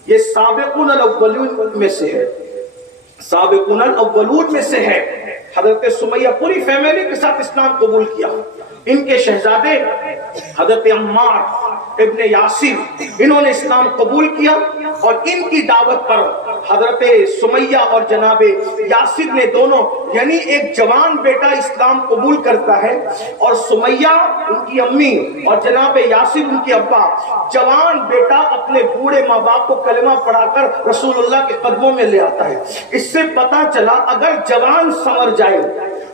یہ سابقون الاولون میں سے ہے, سابقون الاولون میں سے ہے. حضرت سمیہ پوری فیملی کے ساتھ اسلام قبول کیا. ان کے شہزادے حضرت عمار ابن یاسر انہوں نے اسلام قبول کیا, اور ان کی دعوت پر حضرت سمیہ اور جناب یاسر نے دونوں, یعنی ایک جوان بیٹا اسلام قبول کرتا ہے, اور سمیہ ان کی امی اور جناب یاسر ان کے ابا, جوان بیٹا اپنے بوڑھے ماں باپ کو کلمہ پڑھا کر رسول اللہ کے قدموں میں لے آتا ہے. اس سے پتا چلا اگر جوان سنور جائے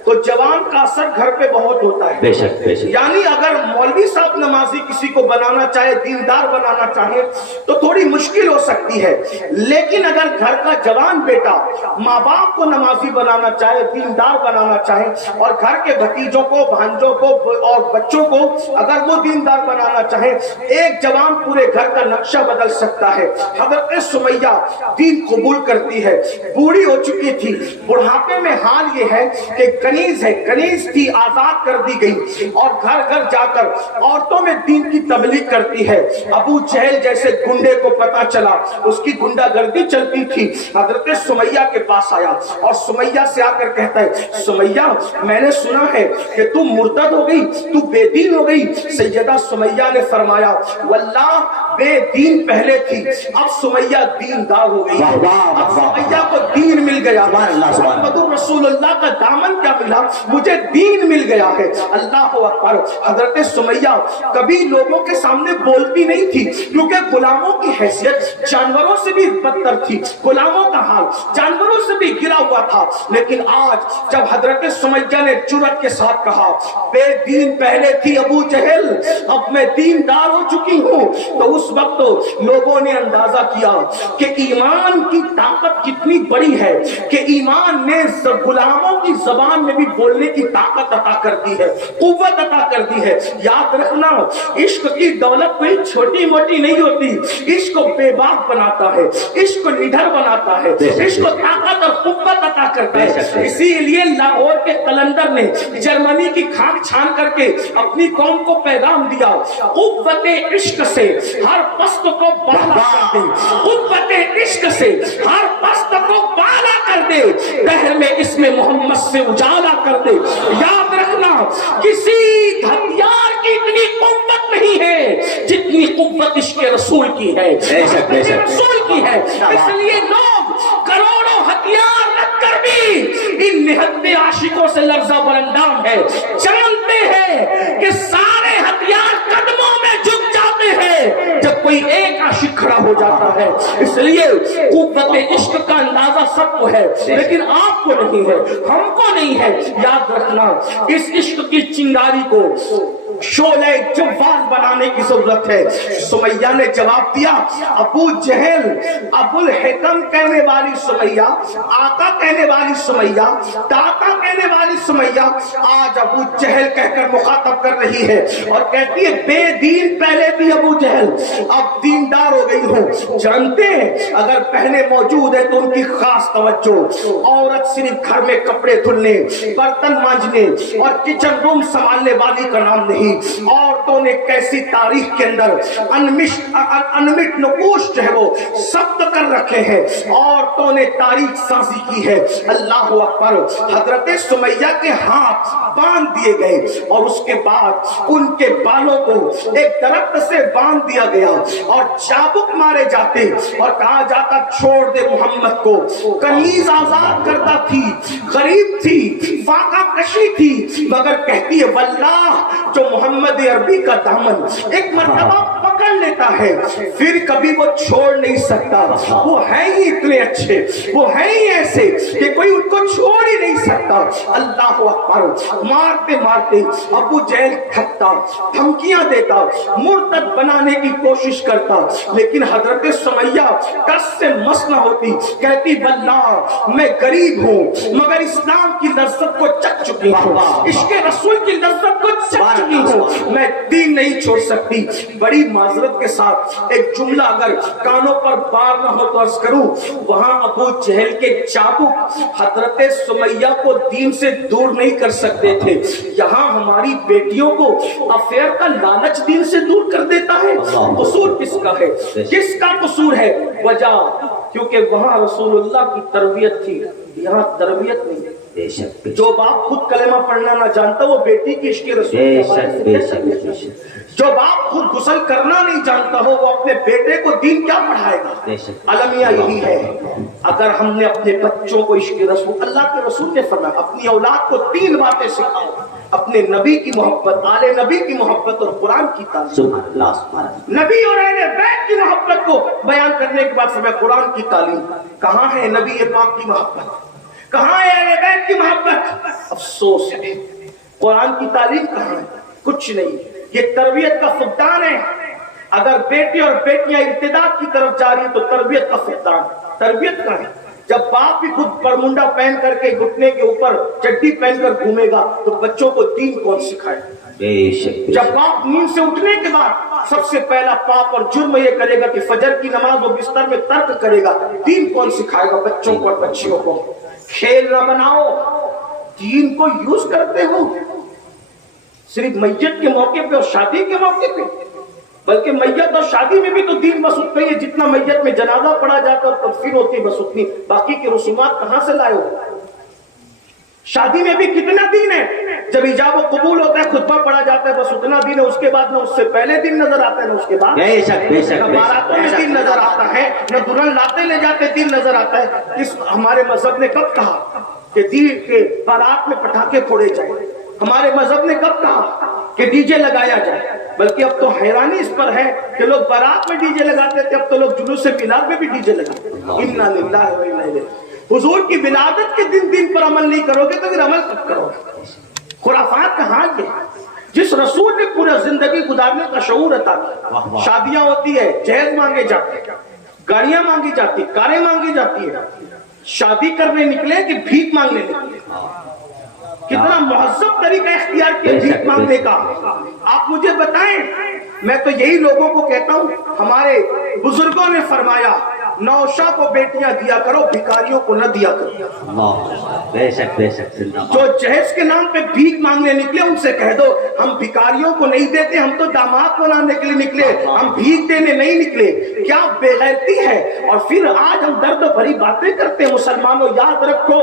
تو جوان کا اثر گھر پہ بہت ہوتا ہے. بے شک بے شک. یعنی اگر مولوی صاحب نمازی کسی کو بنانا چاہے, دیندار بنانا چاہے, تو تھوڑی مشکل ہو سکتی ہے. لیکن اگر گھر کا جوان بیٹا ماں باپ کو نمازی بنانا چاہے, دیندار بنانا چاہے, اور گھر کے بھتیجوں کو, بھانجوں کو اور بچوں کو اگر وہ دیندار بنانا چاہے, ایک جوان پورے گھر کا نقشہ بدل سکتا ہے. حضرت سمیہ دین قبول کرتی ہے, بوڑھی ہو چکی تھی, بڑھاپے میں حال یہ ہے کہ کنیز تھی, آزاد کر دی گئی, اور گھر گھر جا کر عورتوں میں دین کی تبلیغ کرتی ہے. ابو جہل جیسے گنڈے کو پتا چلا, اس کی گنڈا گردی چلتی تھی, حضرت سمیہ کے پاس آیا اور سمیہ سے آ کر کہتا ہے, سمیہ میں نے سنا ہے کہ تو مرتد ہو گئی, تو بے دین ہو گئی. سیدہ سمیہ نے فرمایا, واللہ بے دین پہلے تھی, اب سمیہ دیندار ہو گئی, اب سمیہ کو دین مل گیا. محمد رسول اللہ کا دامن کیا ملا, مجھے دین مل گیا ہے. اللہ اکبر. حضرت سمیہ کبھی لوگوں کے سامنے بولتی نہیں تھی, کیونکہ غلاموں کی حیثیت جانوروں سے بھی بدتر تھی, غلاموں کا حال جانوروں سے بھی گرا ہوا تھا. لیکن آج جب حضرت سمیہ نے جرأت کے ساتھ کہا, بے دین پہلے تھی ابو جہل, اب میں دیندار ہو چکی ہوں, تو اس وقت لوگوں نے اندازہ کیا کہ ایمان کی طاقت کتنی بڑی ہے, کہ ایمان نے غلاموں کی زبان میں بھی بولنے کی طاقت عطا کر دی ہے, قوت عطا کر دی ہے. یاد رکھنا, عشق کی دولت کوئی چھوٹی موٹی نہیں ہوتی, عشق کو بے باک بناتا ہے, عشق کو نڈر بناتا ہے, عشق کو طاقت اور قوت عطا کرتا ہے. اسی لیے لاہور کے قلندر نے جرمنی کی خاک چھان کر کے اپنی قوم کو پیغام دیا, قوت عشق سے ہر پست کو بالا کر دے, قوت عشق سے ہر پست کو بالا کر دے, دہر میں اس میں محمد سے اجالا کر دے. یاد رکھنا, کسی ہتھیار کی اتنی قوت نہیں ہے جتنی قوت عشق رسول کی ہے, رسول کی ہے. اس لیے لوگ کروڑوں ہتھیار رکھ کر بھی ان نہتے عاشقوں سے لرزہ برندام ہے, جانتے ہیں کہ سارے ہتھیار قدموں میں جھک جاتے ہیں جب کوئی ایک عاشق کھڑا ہو جاتا ہے. اس لیے قوت عشق کا اندازہ سب کو ہے, لیکن آپ کو نہیں ہے, ہم کو نہیں ہے. یاد رکھنا, اس عشق کی چنگاری کو شعلہ جوال بنانے کی ضرورت ہے. سمیہ نے جواب دیا, ابو جہل, ابو الحکم کہنے والی سمیہ, آقا کہنے والی سمیہ, داتا کہنے والی سمیہ, آج ابو جہل کہہ کر مخاطب کر رہی ہے اور کہتی ہے, بے دین پہلے بھی ابو جہل, اب دیندار ہو گئی ہوں. جانتے ہیں اگر پہلے موجود ہے تو ان کی خاص توجہ, عورت صرف گھر میں کپڑے دھلنے, برتن مانجنے اور کچن روم سنبھالنے والی کا نام نہیں. عورتوں نے کیسی تاریخ کے اندر انمٹ نقوش جو ہے وہ ثبت کر رکھے ہیں, عورتوں نے تاریخ سازی کی ہے. اللہ اکبر. حضرت سمیہ کے ہاتھ باندھ دیے گئے اور اس کے بعد ان کے بالوں کو ایک درخت سے باندھ دیا گیا اور چابک مارے جاتے اور کہا جاتا, چھوڑ دے محمد کو. کنیز آزاد کرتا تھی, غریب تھی, فاقہ کشی تھی, مگر کہتی ہے واللہ جو محمد عربی کا دامن ایک مرتبہ پکڑ پکڑ لیتا ہے پھر کبھی وہ چھوڑ نہیں سکتا. وہ ہیں ہی اتنے اچھے, وہ ہیں ہی ایسے کہ کوئی ان کو چھوڑ ہی نہیں سکتا. اللہ اکبر. مارتے مارتے ابو جہل تھکتا, دھمکیاں دیتا, مرتد بنانے کی کوشش کرتا, لیکن حضرت سمیہ کس سے مس نہ ہوتی. کہتی واللہ میں غریب ہوں مگر اسلام کی لذت کو چکھ چکی ہوں, عشق رسول کی لذت کو چکھ چکی ہوں, میں دین نہیں چھوڑ سکتی. بڑی معذرت کے ساتھ ایک جملہ اگر کانوں پر بار نہ ہو تو عرض کروں, وہاں ابو جہل کے چابک حضرت سمیہ کو دین سے دور نہیں کر سکتے تھے. یہاں ہماری بیٹیوں کو افیئر کا لالچ دین سے دور کر دیتا ہے. قصور کس کا ہے؟ کس کا قصور ہے؟ وجہ کیونکہ وہاں رسول اللہ کی تربیت تھی, یہاں تربیت نہیں. جو باپ خود کلمہ پڑھنا نہ جانتا وہ بیٹی کی عشق رسول, جو باپ خود غسل کرنا نہیں جانتا ہو وہ اپنے بیٹے کو دین کیا پڑھائے گا؟ المیہ یہی ہے. اگر ہم نے اپنے بچوں کو عشق رسول, اللہ کے رسول نے فرمایا اپنی اولاد کو 3 باتیں سکھاؤ, اپنے نبی کی محبت, آل نبی کی محبت اور قرآن کی تعلیم. نبی اور اہل بیت کی محبت کو بیان کرنے کے بعد فرمایا قرآن کی تعلیم. کہاں ہے نبی پاک کی محبت, کہاں ہے اہل بیت کی محبت؟ افسوس ہے قرآن کی تعلیم کہاں ہے؟ کچھ نہیں. یہ تربیت کا فقدان ہے. اگر بیٹے اور بیٹیاں ارتداد کی طرف جا رہی تو تربیت کا فقدان. تربیت کہاں ہے؟ جب باپ بھی خود برمنڈا پہن کر کے گھٹنے کے اوپر چڈی پہن کر گھومے گا تو بچوں کو دین کون سکھائے؟ جب باپ نیند سے اٹھنے کے بعد سب سے پہلا پاپ اور جرم یہ کرے گا کہ فجر کی نماز وہ بستر میں ترک کرے گا, دین کون سکھائے گا بچوں کو اور بچیوں کو؟ کھیل نہ بناؤ, دین کو یوز کرتے ہو صرف میت کے موقع پہ اور شادی کے موقع پہ, بلکہ میت اور شادی میں بھی تو دین بس اتنا ہی ہے جتنا میت میں جنازہ پڑھا جاتا اور تدفین ہوتی بس اتنی, باقی کے رسومات کہاں سے لائے ہو؟ شادی میں بھی کتنا دین ہے, جب ایجاب و قبول ہوتا ہے خطبہ پڑھا جاتا ہے بس اتنا دین ہے, اس کے بعد نہ اس سے پہلے دن نظر آتا ہے نہ اس کے بعد, نہ باراتوں میں دین نظر آتا ہے نہ دلہن لاتے لے جاتے دین نظر آتا ہے. اس ہمارے مذہب نے کب کہا کہ دین کے بارات میں پٹاخے پھوڑے جائیں؟ ہمارے مذہب نے کب کہا کہ ڈی جے لگایا جائے؟ بلکہ اب تو حیرانی اس پر ہے کہ لوگ بارات میں ڈی جے لگاتے تھے, اب تو لوگ جلوس میلاد میں بھی ڈی جے لگاتے ہیں. انا للہ و انا الیہ. حضور کی ولادت کے دن پر عمل نہیں کرو گے تو پھر عمل کب کرو گے؟ خرافات کا حال یہ. جس رسول نے پورا زندگی گزارنے کا شعور عطا کیا, شادیاں ہوتی ہے جہیز مانگے جاتے, گاڑیاں مانگی جاتی, کاریں مانگی جاتی ہے, شادی کرنے نکلے کہ بھیک مانگنے نکلے. کتنا مہذب طریقہ اختیار کیا بھیک مانگنے کا. آپ مجھے بتائیں, میں تو یہی لوگوں کو کہتا ہوں, ہمارے بزرگوں نے فرمایا نوشا کو بیٹیاں دیا کرو, بھکاریوں کو نہ دیا کرو. بے شک جو جہیز کے نام پہ بھیک مانگنے نکلے ان سے کہہ دو ہم بھکاریوں کو نہیں دیتے, ہم تو داماد کو لانے کے لیے نکلے, ہم بھیک دینے نہیں نکلے. کیا بے غیرتی ہے. اور پھر آج ہم درد بھری باتیں کرتے ہیں. مسلمانوں یاد رکھو,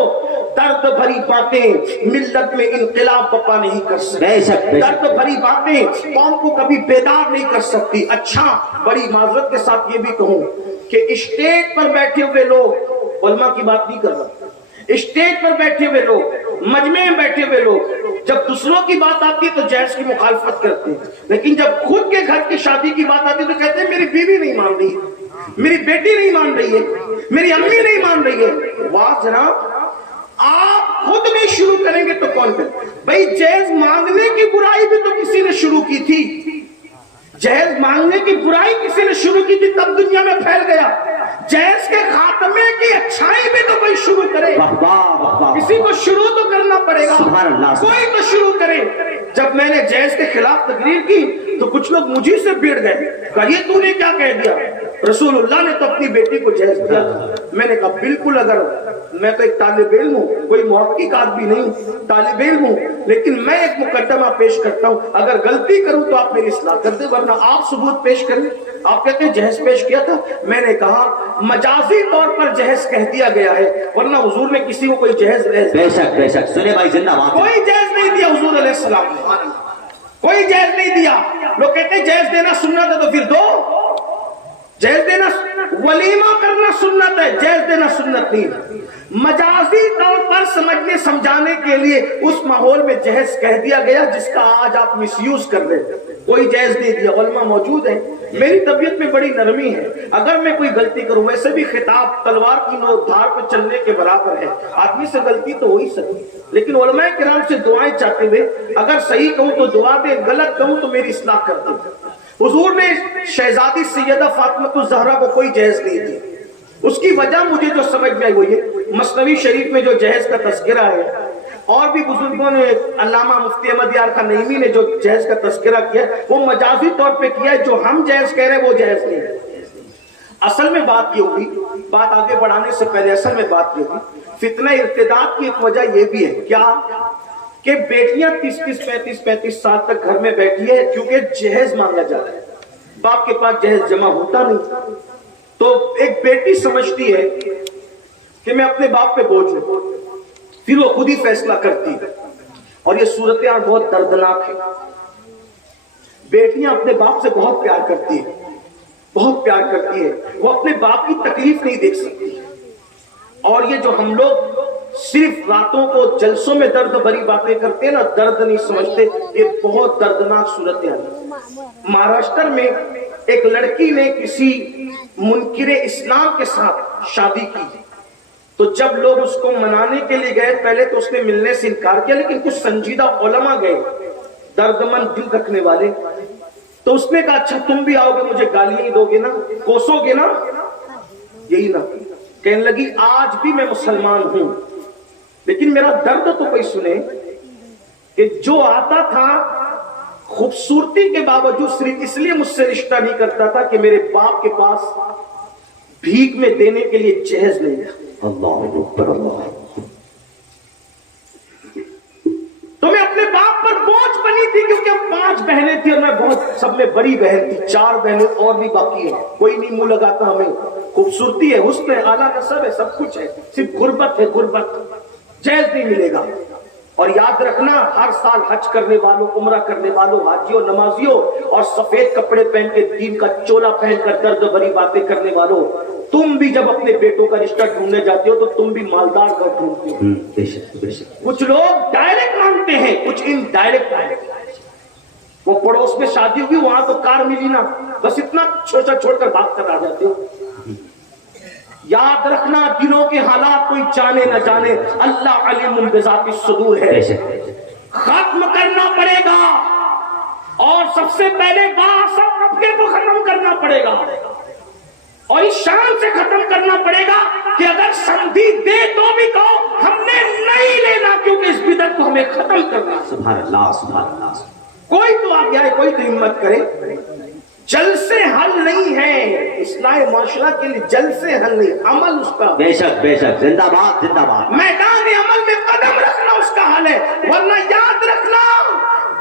درد بھری باتیں ملت میں انقلاب بپا نہیں کر سکتی. درد بھری باتیں قوم کو کبھی بیدار نہیں کر سکتی. اچھا, بڑی معذرت کے ساتھ یہ بھی کہوں کہ اسٹیج پر بیٹھے ہوئے لوگ, علماء کی بات نہیں کر رہا, اسٹیج پر بیٹھے ہوئے لوگ, مجمع میں بیٹھے ہوئے لوگ جب دوسروں کی بات آتی ہے تو جہیز کی مخالفت کرتے ہیں, لیکن جب خود کے گھر کی شادی کی بات آتی ہے تو کہتے ہیں میری بیوی نہیں مان رہی ہے, میری بیٹی نہیں مان رہی ہے, میری امی نہیں مان رہی ہے. واہ جناب, آپ خود نہیں شروع کریں گے تو کون کرے؟ بھائی جہیز مانگنے کی برائی بھی تو کسی نے شروع کی تھی, جہیز مانگنے کی برائی کسی نے شروع کی تھی تب دنیا میں پھیل گیا. جہیز کے خاتمے کی اچھائی بھی تو کوئی شروع کرے, کسی کو شروع تو کرنا پڑے گا, کوئی تو شروع کرے. جب میں نے جہیز کے خلاف تقریر کی تو کچھ لوگ مجھے سے بھیڑ گئے, کہا یہ تو نے کیا کہہ دیا, رسول اللہ نے تو اپنی بیٹی کو جہیز دیا. میں نے کہا بالکل, اگر میں تو ایک طالب علم ہوں, کوئی محقق آدمی نہیں, طالب علم ہوں, لیکن میں ایک مقدمہ پیش کرتا ہوں, اگر غلطی کروں تو آپ میری اصلاح کر دیں, ورنہ آپ ثبوت پیش کریں. آپ کہتے ہیں جہیز پیش کیا تھا. میں نے کہا مجازی طور پر جہیز کہہ دیا گیا ہے, ورنہ حضور نے کسی کو کوئی جہیز بے شک سنے بھائی زندہ باد, کوئی جہیز نہیں دیا حضور علیہ السلام, کوئی جہیز نہیں دیا. لوگ کہتے ہیں جہیز دینا سنت ہے تو پھر دو, جہیز دینا ولیمہ کرنا سنت ہے, جہیز دینا سنت نہیں. مجازی طور پر سمجھنے سمجھانے کے لیے اس ماحول میں جہیز کہہ دیا گیا جس کا آج آپ مس یوز کر رہے ہیں. کوئی جائز نہیں دیا. علماء موجود ہیں. میری طبیعت میں بڑی نرمی ہے, اگر میں کوئی غلطی کروں, ویسے بھی خطاب تلوار کی نوک دھار پہ چلنے کے برابر ہے, آدمی سے غلطی تو ہو ہی سکتی, لیکن علماء کرام سے دعائیں چاہتے ہوئے اگر صحیح کہوں تو دعا دے, غلط کہوں تو میری اصلاح کر دے. حضور نے شہزادی سیدہ فاطمہ الزہرا کو کوئی جہیز نہیں دی. اس کی وجہ مجھے جو سمجھ میں آئی وہ یہ, مثنوی شریف میں جو جہیز کا تذکرہ ہے, اور بھی بزرگوں نے, علامہ مفتی احمد یار خان نعیمی نے جو جہیز کا تذکرہ کیا وہ مجازی طور پہ کیا ہے. جو ہم جہیز کہہ رہے ہیں وہ جہیز نہیں ہے. اصل میں بات یہ ہوگی, بات آگے بڑھانے سے پہلے اصل میں بات یہ ہوگی, فتنہ ارتداد کی ایک وجہ یہ بھی ہے کیا کہ بیٹیاں 30-35 سال تک گھر میں بیٹھی ہے کیونکہ جہیز مانگا جا رہا ہے, باپ کے پاس جہیز جمع ہوتا نہیں. تو ایک بیٹی سمجھتی ہے کہ میں اپنے باپ پہ بوجھ ہوں, پھر وہ خود ہی فیصلہ کرتی ہے, اور یہ صورتحال بہت دردناک ہے. بیٹیاں اپنے باپ سے بہت پیار کرتی ہیں, بہت پیار کرتی ہے, وہ اپنے باپ کی تکلیف نہیں دیکھ سکتی. اور یہ جو ہم لوگ صرف راتوں کو جلسوں میں درد بھری باتیں کرتے ہیں نا, درد نہیں سمجھتے, یہ بہت دردناک صورتحال ہے. مہاراشٹر میں ایک لڑکی نے کسی منکر اسلام کے ساتھ شادی کی, تو جب لوگ اس کو منانے کے لیے گئے, پہلے تو اس نے ملنے سے انکار کیا, لیکن کچھ سنجیدہ علماء گئے, دردمند دل رکھنے والے, تو اس نے کہا اچھا تم بھی آؤ گے, مجھے گالیاں ہی دو گے نا, کوسو گے نا, یہی نا. کہنے لگی آج بھی میں مسلمان ہوں, لیکن میرا درد تو کوئی سنے کہ جو آتا تھا خوبصورتی کے باوجود صرف اس لیے مجھ سے رشتہ نہیں کرتا تھا کہ میرے باپ کے پاس بھیک میں دینے کے لیے جہیز نہیں تھا. اللہ اکبر اللہ. تو میں اپنے باپ پر بوجھ بنی تھی کیونکہ ہم 5 بہنیں تھیں اور میں بہت سب میں بڑی بہن تھی, 4 بہنیں اور بھی باقی ہیں, کوئی نہیں منہ لگاتا. ہمیں خوبصورتی ہے, حسن ہے, اعلیٰ نسب ہے, سب کچھ ہے, صرف غربت ہے, غربت, جہیز نہیں ملے گا. اور یاد رکھنا, ہر سال حج کرنے والوں, عمرہ کرنے والوں, حاجیوں, نمازیوں اور سفید کپڑے پہن کے دین کا چولا پہن کر درد بھری باتیں کرنے والوں, تم بھی جب اپنے بیٹوں کا رشتہ ڈھونڈنے جاتے ہو تو تم بھی مالدار گھر ڈھونڈتے ہو. بے شک بے شک. کچھ لوگ ڈائریکٹ مانگتے ہیں, کچھ ان ڈائریکٹ مانگتے ہیں. وہ پڑوس میں شادی ہوئی, وہاں تو کار ملی نا, بس اتنا چھوڑ کر بھاگ کر آ جاتے ہو. یاد رکھنا, دنوں کے حالات کوئی جانے نہ جانے, اللہ علیم بذات الصدور ہے. ختم کرنا پڑے گا, اور سب سے پہلے سب اپنے کو ختم کرنا پڑے گا, اور اس شان سے ختم کرنا پڑے گا کہ اگر سندھی دے تو بھی کہو ہم نے نہیں لینا, کیونکہ اس بدعت کو ہمیں ختم کرنا. سبحان اللہ سبحان اللہ. کوئی تو آ گیا ہے, کوئی تو ہمت کرے. جل سے حل نہیں ہے اصلاح معاشرہ کے لیے, جل سے حل نہیں, عمل اس کا. بے شک بے شک. زندہ باد زندہ باد. میدان عمل میں قدم رکھنا اس کا حل ہے. ورنہ یاد رکھنا,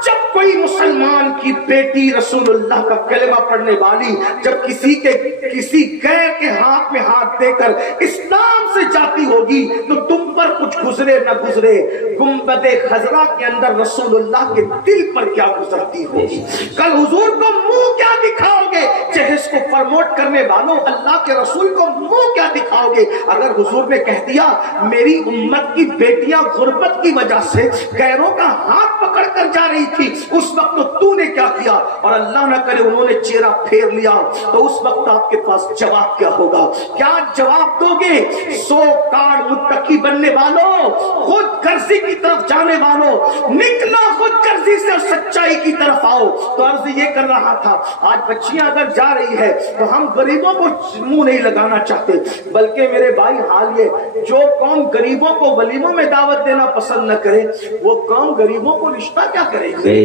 جب کوئی مسلمان کی بیٹی رسول اللہ کا کلمہ پڑھنے والی جب کسی غیر کے ہاتھ میں ہاتھ دے کر اسلام سے جاتی ہوگی تو تم پر کچھ گزرے نہ گزرے, گنبد خضرا کے اندر رسول اللہ کے دل پر کیا گزرتی ہوگی. کل حضور کو منہ کیا دکھاؤ گے, جہیز کو پرموٹ کرنے والوں, اللہ کے رسول کو منہ کیا دکھاؤ گے. اگر حضور نے کہہ دیا میری امت کی بیٹیاں غربت کی وجہ سے غیروں کا ہاتھ پکڑ کر جا رہی تھی, اس وقت تو نے کیا کیا, اور اللہ نہ کرے انہوں نے چہرہ پھیر لیا, تو اس وقت آپ کے پاس جواب کیا ہوگا؟ کیا جواب دو گے؟ 100 کار متقی بننے والوں, خود غرضی کی طرف جانے والوں, نکلو خود غرضی سے سچائی کی طرف آؤ. تو عرض یہ کر رہا تھا, آج بچیاں اگر جا رہی ہے تو ہم غریبوں کو منہ نہیں لگانا چاہتے, بلکہ میرے بھائی حال یہ, جو قوم غریبوں کو ولیموں میں دعوت دینا پسند نہ کرے وہ قوم غریبوں کو رشتہ کیا کرے گی,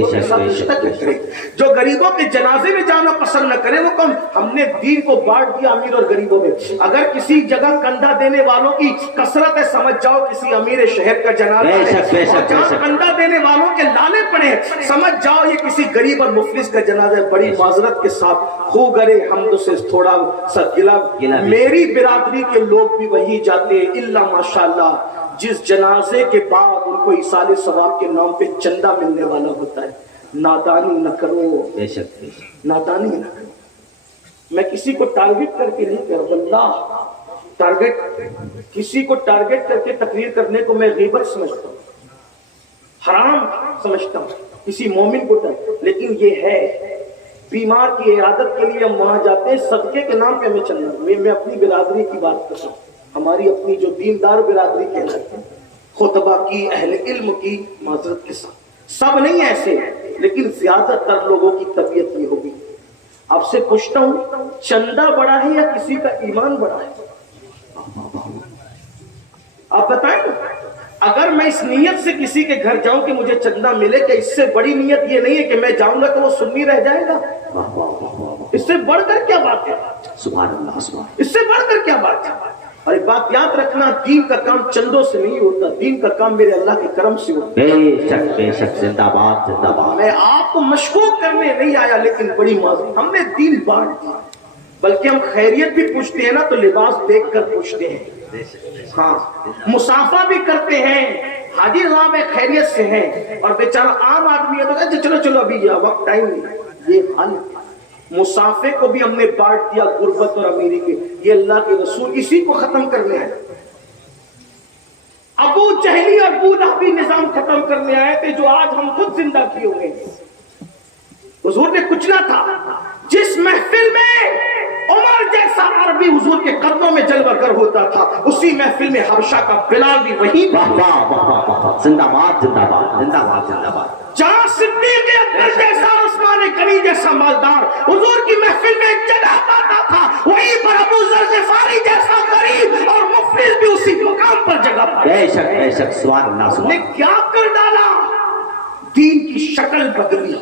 جو غریبوں کے جنازے میں جانا پسند نہ کرے وہ قوم. ہم نے دین کو بانٹ دیا امیر اور غریبوں میں. اگر کسی جگہ کندھا دینے والوں کی کثرت ہے, سمجھ جاؤ کسی امیر شہر کا جنازہ ہے, اور جہاں کندھا دینے والوں کے لالے پڑے سمجھ جاؤ یہ کسی غریب اور مفلس کا جنازہ ہے. بڑی معذرت کے ساتھ خو گرے حمد سے تھوڑا سا گلا, میری برادری کے لوگ بھی وہی جاتے ہیں الا ماشاءاللہ جس جنازے کے بعد ان کو ایصال ثواب کے نام پہ چندہ ملنے والا ہوتا ہے. نادانی نہ کرو, بے شک نادانی نہ کرو. میں کسی کو ٹارگٹ کر کے نہیں کر رہا, ٹارگٹ کسی کو ٹارگٹ کر کے تقریر کرنے کو میں غیبت سمجھتا ہوں, حرام سمجھتا ہوں کسی مومن کو ٹارگٹ. لیکن یہ ہے بیمار کی عیادت کے لیے ہم وہاں جاتے ہیں، صدقے کے نام پہ ہمیں چلنا. میں اپنی برادری کی بات کرتا ہوں، ہماری اپنی جو دیندار برادری کہلاتی ہے، خطبہ کی، اہل علم کی، معذرت کے ساتھ سب نہیں ایسے، لیکن زیادہ تر لوگوں کی طبیعت یہ ہوگی. آپ سے پوچھتا ہوں، چندہ بڑا ہے یا کسی کا ایمان بڑا ہے؟ آپ بتائیں. اگر میں اس نیت سے کسی کے گھر جاؤں کہ مجھے چندہ ملے، کہ اس سے بڑی نیت یہ نہیں ہے کہ میں جاؤں گا تو وہ سنی رہ جائے گا؟ اس سے بڑھ کر کیا بات ہے؟ سبحان اللہ سبحان. اس سے بڑھ کر کیا بات ہے؟ اور ایک بات یاد رکھنا، دین کا کام چندوں سے نہیں ہوتا، دین کا کام میرے اللہ کے کرم سے ہوتا. بے شک زندہ باد زندہ باد. میں آپ کو مشکوک کرنے نہیں آیا، لیکن بڑی معذرت، ہم نے دین بانٹ دیا. بلکہ ہم خیریت بھی پوچھتے ہیں نا تو لباس دیکھ کر پوچھتے ہیں. ہاں، مسافہ بھی کرتے ہیں، حاجی صاحب خیریت سے ہیں، اور بیچارہ عام آدمی ہے تو کہتے چلو چلو ابھی یہ وقت ٹائم نہیں. یہ حال مسافے کو بھی ہم نے بانٹ دیا غربت اور امیری کے. یہ اللہ کے رسول اسی کو ختم کرنے آئے. ابو جہلی اور ابو لہبی نظام ختم کرنے آئے تھے جو آج ہم خود زندہ کیے ہوئے ہیں. حضور نے کچھ نہ تھا. جس محفل میں عمر جیسا عربی حضور کے قدموں میں جلوہ گر ہوتا تھا، اسی محفل میں حبشہ کا بلال بھی وہیں پر. زندہ باد زندہ باد زندہ باد زندہ باد. جہاں صدیق اکبر جیسا، عثمان غنی جیسا مالدار حضور کی محفل میں جگہ پاتا تھا، وہیں پر ابو ذر غفاری جیسا غریب اور مفلس بھی اسی مقام پر جگہ پاتا. بے شک سبحان اللہ نے سبحان. کیا کر ڈالا؟ دین کی شکل بدلی.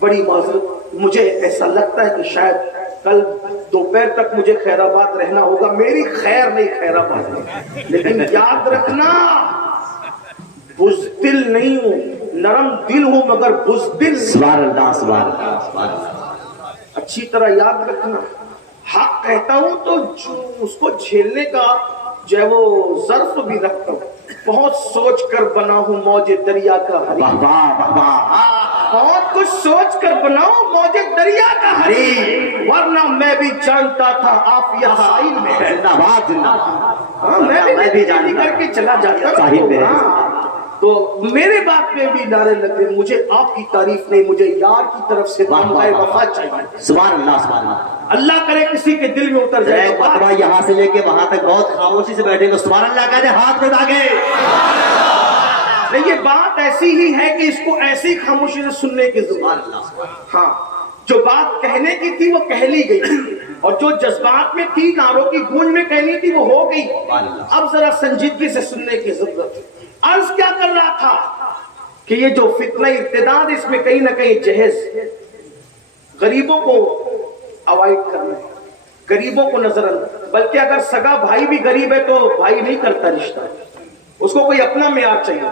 بڑی معذرت، مجھے ایسا لگتا ہے کہ شاید کل دوپہر تک مجھے خیر آباد رہنا ہوگا. میری خیر نہیں، خیر آباد نہیں. لیکن یاد رکھنا، بزدل نہیں ہوں، نرم دل ہوں مگر بزدل. سبحان اللہ سبحان اللہ سبحان اللہ. اچھی طرح یاد رکھنا، حق کہتا ہوں تو اس کو جھیلنے کا جو ہے وہ ظرف بھی رکھتا ہوں. بہت سوچ کر بنا ہوں موج دریا کا ہری. بہت کچھ سوچ کر بناؤ موج دریا کا ہری، ورنہ میں بھی جانتا تھا عافیت ساحل میں ہے. زندہ باد زندہ باد. میں بھی جانی کر کے چلا جاتا ساحل میں ہے. تو میرے بات میں بھی نعرے لگے. مجھے آپ کی تعریف نہیں، مجھے یار کی طرف سے دامغائے وفا چاہیے. سبحان اللہ سبحان اللہ. اللہ کرے کسی کے دل میں اتر جائے. مرتبہ یہاں سے لے کے وہاں تک بہت خاموشی سے بیٹھے گا. سبحان اللہ کہتے ہاتھ کو اٹھا کے. یہ بات ایسی ہی ہے کہ اس کو ایسی خاموشی سے سننے کی ضرورت. ہاں، جو بات کہنے کی تھی وہ کہہ لی گئی، اور جو جذبات میں تھی، نعروں کی گونج میں کہنی تھی وہ ہو گئی. اب ذرا سنجیدگی سے سننے کی ضرورت ہے. عرض کیا کر رہا تھا کہ یہ جو فتنہ ارتداد، اس میں کہیں نہ کہیں جہیز غریبوں کو اوائڈ کرنا ہے، غریبوں کو نظر انداز. بلکہ اگر سگا بھائی بھی غریب ہے تو بھائی نہیں کرتا رشتہ، اس کو کوئی اپنا معیار چاہیے.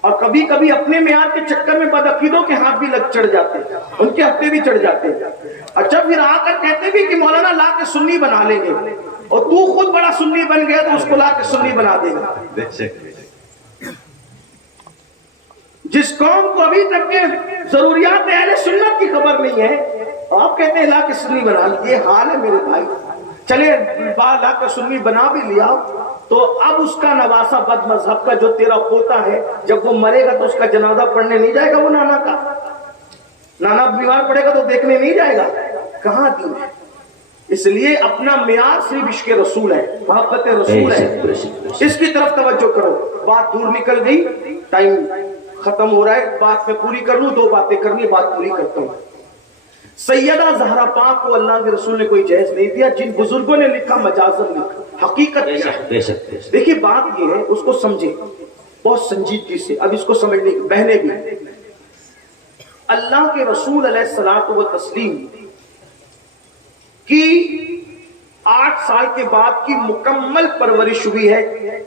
اور کبھی کبھی اپنے معیار کے چکر میں بدعقیدوں کے ہاتھ بھی چڑھ جاتے ہیں، ان کے ہفتے بھی چڑھ جاتے ہیں. اچھا، پھر آ کر کہتے بھی کہ مولانا لا کے سنی بنا لیں گے، اور تو خود بڑا سنی بن گیا تو اس کو لا کے سنی بنا دے گا. جس قوم کو ابھی تک کے ضروریات اہل سنت کی خبر نہیں ہے، آپ کہتے ہیں لا کے سنی بنا لی. یہ حال ہے میرے بھائی. چلے لا کے سنی بنا بھی لیا تو اب اس کا نواسا بد مذہب کا جو تیرا پوتا ہے، جب وہ مرے گا تو اس کا جنازہ پڑھنے نہیں جائے گا. وہ نانا کا نانا بیمار پڑے گا تو دیکھنے نہیں جائے گا. کہاں دین ہے؟ اس لیے اپنا معیار صرف عشق رسول ہے، محبت رسول ہے. اس کی طرف توجہ کرو. بات دور نکل گئی، ٹائم ختم ہو رہا ہے. بات میں پوری کر لوں، 2 باتیں کرنی، بات پوری کرتا ہوں. سیدہ زہرا پاک کو اللہ کے رسول نے کوئی جہیز نہیں دیا. جن بزرگوں نے لکھا مجازن لکھا، حقیقت کیا ہے. دیکھیے بات یہ ہے، اس کو سمجھے بہت سنجیدگی سے. اب اس کو سمجھنے کی بہنیں بھی، اللہ کے رسول علیہ الصلوۃ والتسلیم کی 8 سال کے بعد کی مکمل پرورش ہوئی ہے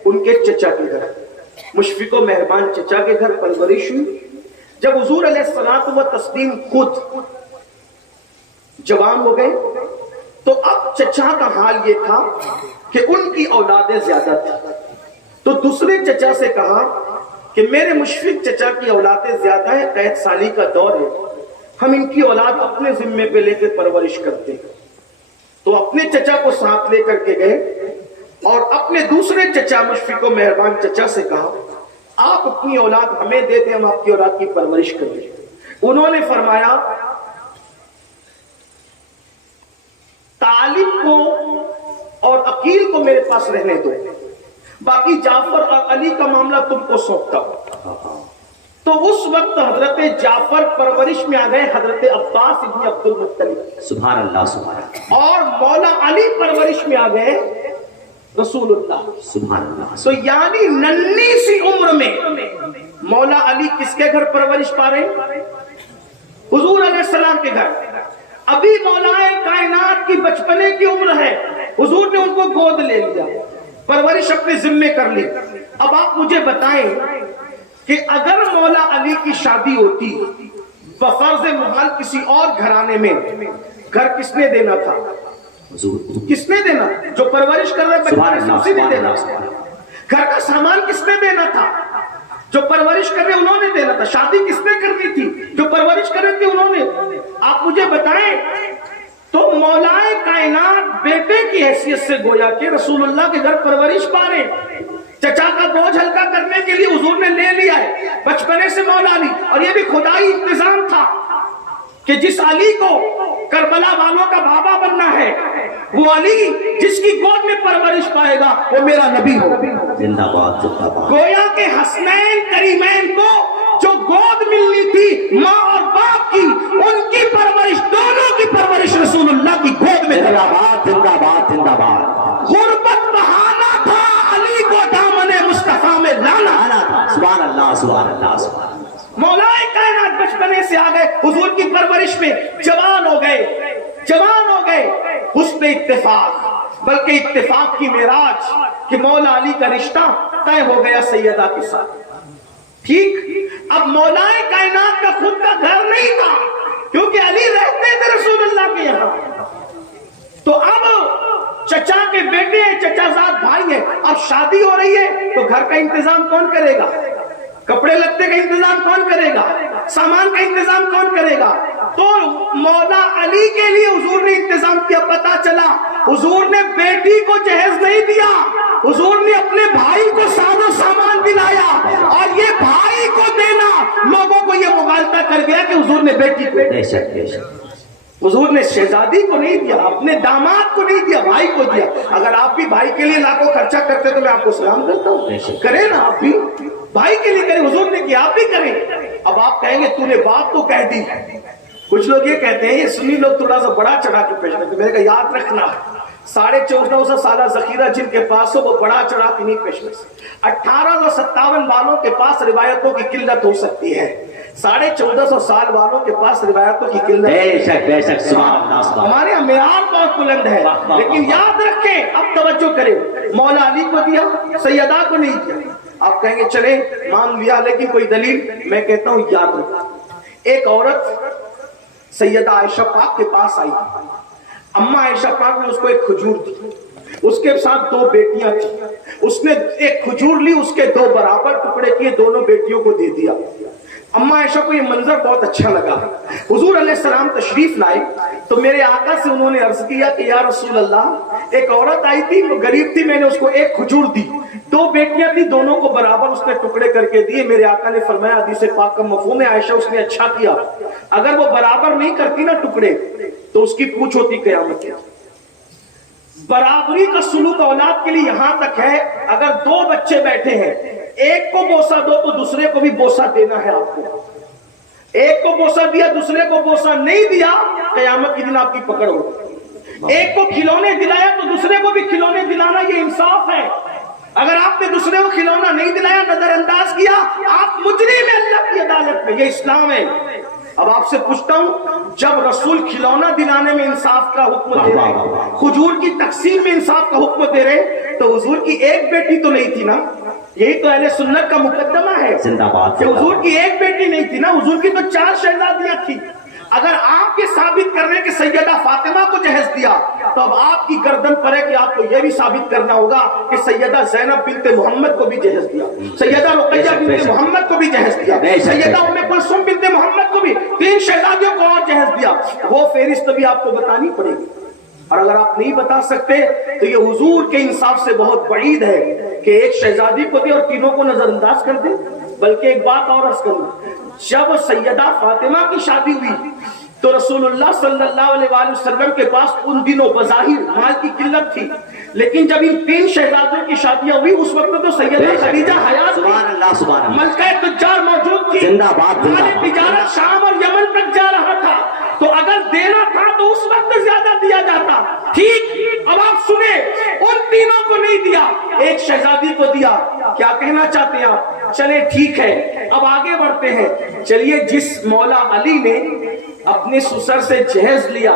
ان کے چچا کے گھر. مشفق و مہربان چچا کے گھر پرورش ہوئی. جب حضور علیہ الصلوۃ والتسلیم خود جوان ہو گئے تو اب چچا کا حال یہ تھا کہ ان کی اولادیں زیادہ تھیں. تو دوسرے چچا سے کہا کہ میرے مشفق چچا کی اولادیں زیادہ ہیں، قید سالی کا دور ہے، ہم ان کی اولاد اپنے ذمے پہ لے کے پرورش کرتے ہیں. تو اپنے چچا کو ساتھ لے کر کے گئے اور اپنے دوسرے چچا مشفق و مہربان چچا سے کہا آپ اپنی اولاد ہمیں دے دیں، ہم آپ کی اولاد کی پرورش کریں. انہوں نے فرمایا طالب کو اور عقیل کو میرے پاس رہنے دو، باقی جعفر اور علی کا معاملہ تم کو سونپتا ہوں۔ تو اس وقت حضرت جعفر پرورش میں آ گئے حضرت عباس ابن عبد المطلب، سبحان اللہ سبحان اللہ اور مولا علی پرورش میں آ گئے رسول اللہ، سبحان اللہ۔ تو یعنی ننھی سی عمر میں مولا علی کس کے گھر پرورش پا رہے ہیں؟ حضور علیہ السلام کے گھر۔ ابھی مولا کائنات کی بچپنے کی عمر ہے، حضور نے ان کو گود لے لیا، پرورش اپنے ذمے کر لی۔ اب آپ مجھے بتائیں کہ اگر مولا علی کی شادی ہوتی بفرض محال کسی اور گھرانے میں، گھر کس نے دینا تھا؟ کس نے دینا؟ جو پرورش کر رہے بچے اسی نے دینا۔ گھر کا سامان کس نے دینا تھا؟ جو پرورش کر رہے انہوں نے دینا تھا۔ شادی کس نے کرنی تھی؟ جو پرورش کر رہے تھے انہوں نے۔ آپ مجھے بتائیں تو مولا کائنات بیٹے کی حیثیت سے گویا کہ رسول اللہ کے گھر پرورش پا رہے، چچا کا بوجھ ہلکا کرنے کے لیے حضور نے لے لیا ہے بچپنے سے مولا علی، اور یہ بھی خدائی انتظام تھا کہ جس علی کو کربلا والوں کا بابا بننا ہے، وہ علی جس کی گود میں پرورش پائے گا وہ میرا نبی ہو۔ زندہ باد زندہ باد۔ گویا کہ حسنین کریمین کو جو گود ملنی تھی ماں اور باپ کی، ان کی پرورش، دونوں کی پرورش رسول اللہ کی گود میں۔ زندہ باد زندہ باد زندہ باد۔ غربت بہانا تھا علی کو دامن مصطفیٰ میں لانا تھا۔ سبحان اللہ سبحان اللہ سبحان اللہ۔ مولا کائنات بچپنے سے آ گئے حضور کی پرورش میں، جوان ہو گئے حسن اتفاق، بلکہ اتفاق کی معراج کہ مولا علی کا رشتہ طے ہو گیا سیدہ کے ساتھ۔ ٹھیک، اب مولا کائنات کا خود کا گھر نہیں تھا کیونکہ علی رہتے تھے رسول اللہ کے یہاں، تو اب چچا کے بیٹے ہیں، چچا زاد بھائی ہیں، اب شادی ہو رہی ہے تو گھر کا انتظام کون کرے گا؟ کپڑے لتے کا انتظام کون کرے گا؟ سامان کا انتظام کون کرے گا؟ تو مولا علی کے لیے حضور نے انتظام کیا۔ پتا چلا حضور نے بیٹی کو جہیز نہیں دیا، حضور نے اپنے بھائی کو ساز و سامان دلایا، اور یہ بھائی کو دینا لوگوں کو یہ مغالطہ کر گیا کہ حضور نے بیٹی کو، بے شک بے شک، حضور نے شہزادی کو نہیں دیا، اپنے داماد کو نہیں دیا، بھائی کو دیا۔ اگر آپ بھی بھائی کے لیے لاکھوں خرچہ کرتے تو میں آپ کو سلام کرتا ہوں، کریں نا آپ بھی، بھائی کے لیے کریں، حضور نے کیا آپ بھی کریں۔ اب آپ کہیں گے تو نے بات تو کہہ دی، کچھ لوگ یہ کہتے ہیں، یہ سنی لوگ تھوڑا سا بڑا چڑھا کے پیش کرتے، میں نے کہا یاد رکھنا 1450 سالہ ذخیرہ جن کے پاس ہو وہ بڑا چڑھا کے نہیں پیش کر سکتے۔ 1857 والوں کے پاس روایتوں کی قلت ہو سکتی ہے، 1450 سال والوں کے پاس روایتوں کی قلت، بے شک بے شک، سبحان اللہ سبحان اللہ۔ ہمارے یہاں معیار بہت بلند ہے، لیکن یاد رکھیں، اب توجہ کریں، مولا علی کو دیا، سیدہ کو نہیں دیا۔ آپ کہیں گے چلیں مان لیا لیکن کوئی دلیل؟ میں کہتا ہوں یاد رکھیں، ایک عورت سیدہ عائشہ پاک کے پاس آئی، اماں عائشہ پاک نے اس کو ایک کھجور دی، اس کے ساتھ 2 بیٹیاں تھیں، اس نے ایک کھجور لی، اس کے 2 برابر ٹکڑے کیے، دونوں بیٹیوں کو دے دیا۔ اماں عائشہ کو یہ منظر بہت اچھا لگا، حضور علیہ السلام تشریف لائے تو میرے آقا سے انہوں نے عرض کیا کہ یا رسول اللہ، ایک عورت آئی تھی، وہ غریب تھی، میں نے اس کو ایک کھجور دی، 2 بیٹیاں تھی، دونوں کو برابر اس نے ٹکڑے کر کے دیے۔ میرے آقا نے فرمایا، حدیث پاک کا مفہوم ہے عائشہ اس نے اچھا کیا، اگر وہ برابر نہیں کرتی نا ٹکڑے تو اس کی پوچھ ہوتی قیامت کے۔ برابری کا سلوک اولاد کے لیے یہاں تک ہے، اگر 2 بچے بیٹھے ہیں، ایک کو بوسہ دو تو دوسرے کو بھی بوسہ دینا ہے آپ کو، ایک کو بوسہ دیا دوسرے کو بوسہ نہیں دیا، قیامت کے دن آپ کی پکڑ ہوگی۔ ایک کو کھلونے دلایا تو دوسرے کو بھی کھلونے دلانا، یہ انصاف ہے۔ اگر آپ نے دوسرے کو کھلونا نہیں دلایا، نظر انداز کیا، آپ مجرم ہیں اللہ کی عدالت میں، یہ اسلام ہے۔ اب آپ سے پوچھتا ہوں، جب رسول کھلونا دلانے میں انصاف کا حکم دے رہے، کھجور کی تقسیم میں انصاف کا حکم دے رہے، تو حضور کی ایک بیٹی تو نہیں تھی نا؟ یہی تو اہل سنت کا مقدمہ ہے کہ حضور کی ایک بیٹی نہیں تھی نا، حضور کی تو 4 شہزادیاں تھی۔ اگر آپ یہ ثابت کرنے کہ سیدہ فاطمہ کو جہیز دیا تو اب آپ کی گردن پر ہے کہ آپ کو یہ بھی ثابت کرنا ہوگا کہ سیدہ زینب بنت محمد کو بھی جہیز دیا، سیدہ رقیہ بنت محمد کو بھی جہیز دیا، سیدہ ام کلثوم بنت محمد کو بھی، 3 شہزادیوں کو اور جہیز دیا۔ وہ فہرست بھی آپ کو بتانی پڑے گی، اور اگر آپ نہیں بتا سکتے تو یہ حضور کے انصاف سے بہت بعید ہے کہ ایک شہزادی کو دے اور تینوں کو نظر انداز کر دے۔ بلکہ ایک بات اور عرض کروں، جب سیدہ فاطمہ کی شادی ہوئی تو رسول اللہ صلی اللہ علیہ وآلہ وسلم کے پاس ان دنوں بظاہر مال کی قلت تھی، لیکن جب ان 3 شہزادوں کی شادیاں ہوئی اس وقت تو سیدہ خدیجہ حیات تھی، سبحان اللہ سبحان اللہ، ملکہ تجار موجود تھی، زندہ باد زندہ مال باد۔ تجارت شام اور یمن تک جا رہا تھا، تو اگر دینا تھا تو اس وقت زیادہ دیا جاتا۔ ٹھیک، اب آپ سنیں، ان تینوں کو نہیں دیا، ایک شہزادی کو دیا۔ کیا کہنا چاہتے ہیں آپ؟ چلے ٹھیک ہے، اب آگے بڑھتے ہیں۔ چلیے، جس مولا علی نے اپنے سسر سے جہیز لیا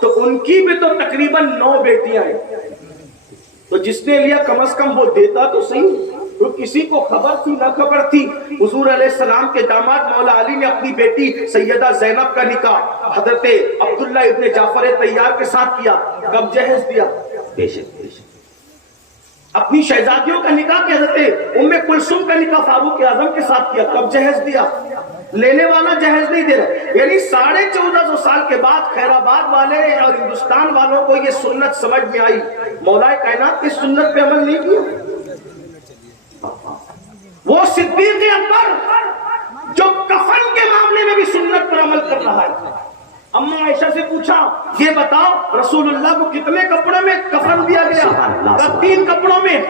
تو ان کی بھی تو تقریباً 9 بیٹیاں ہیں، تو جس نے لیا کم از کم وہ دیتا تو صحیح۔ تو کسی کو خبر تھی نہ خبر تھی، حضور علیہ السلام کے داماد مولا علی نے اپنی بیٹی سیدہ زینب کا نکاح حضرت عبداللہ ابن جعفر طیار کے ساتھ کیا۔ کب جہیز دیا؟ بے شک بے شک۔ اپنی شہزادیوں کا نکاح کے حضرت ام کلثوم کا نکاح فاروق اعظم کے ساتھ کیا۔ کب جہیز دیا؟ لینے والا جہیز نہیں دے رہا، یعنی 1450 سال کے بعد خیر آباد والے اور ہندوستان والوں کو یہ سنت سمجھ میں آئی، مولا کائنات کی سنت پہ عمل نہیں کیا۔ وہ صدیق اکبر جو کفن کے معاملے میں بھی سنت پر عمل کر رہا ہے۔ اما عائشہ سے پوچھا، یہ بتاؤ رسول اللہ کو کتنے کپڑوں میں کفن دیا گیا؟ 3 کپڑوں میں۔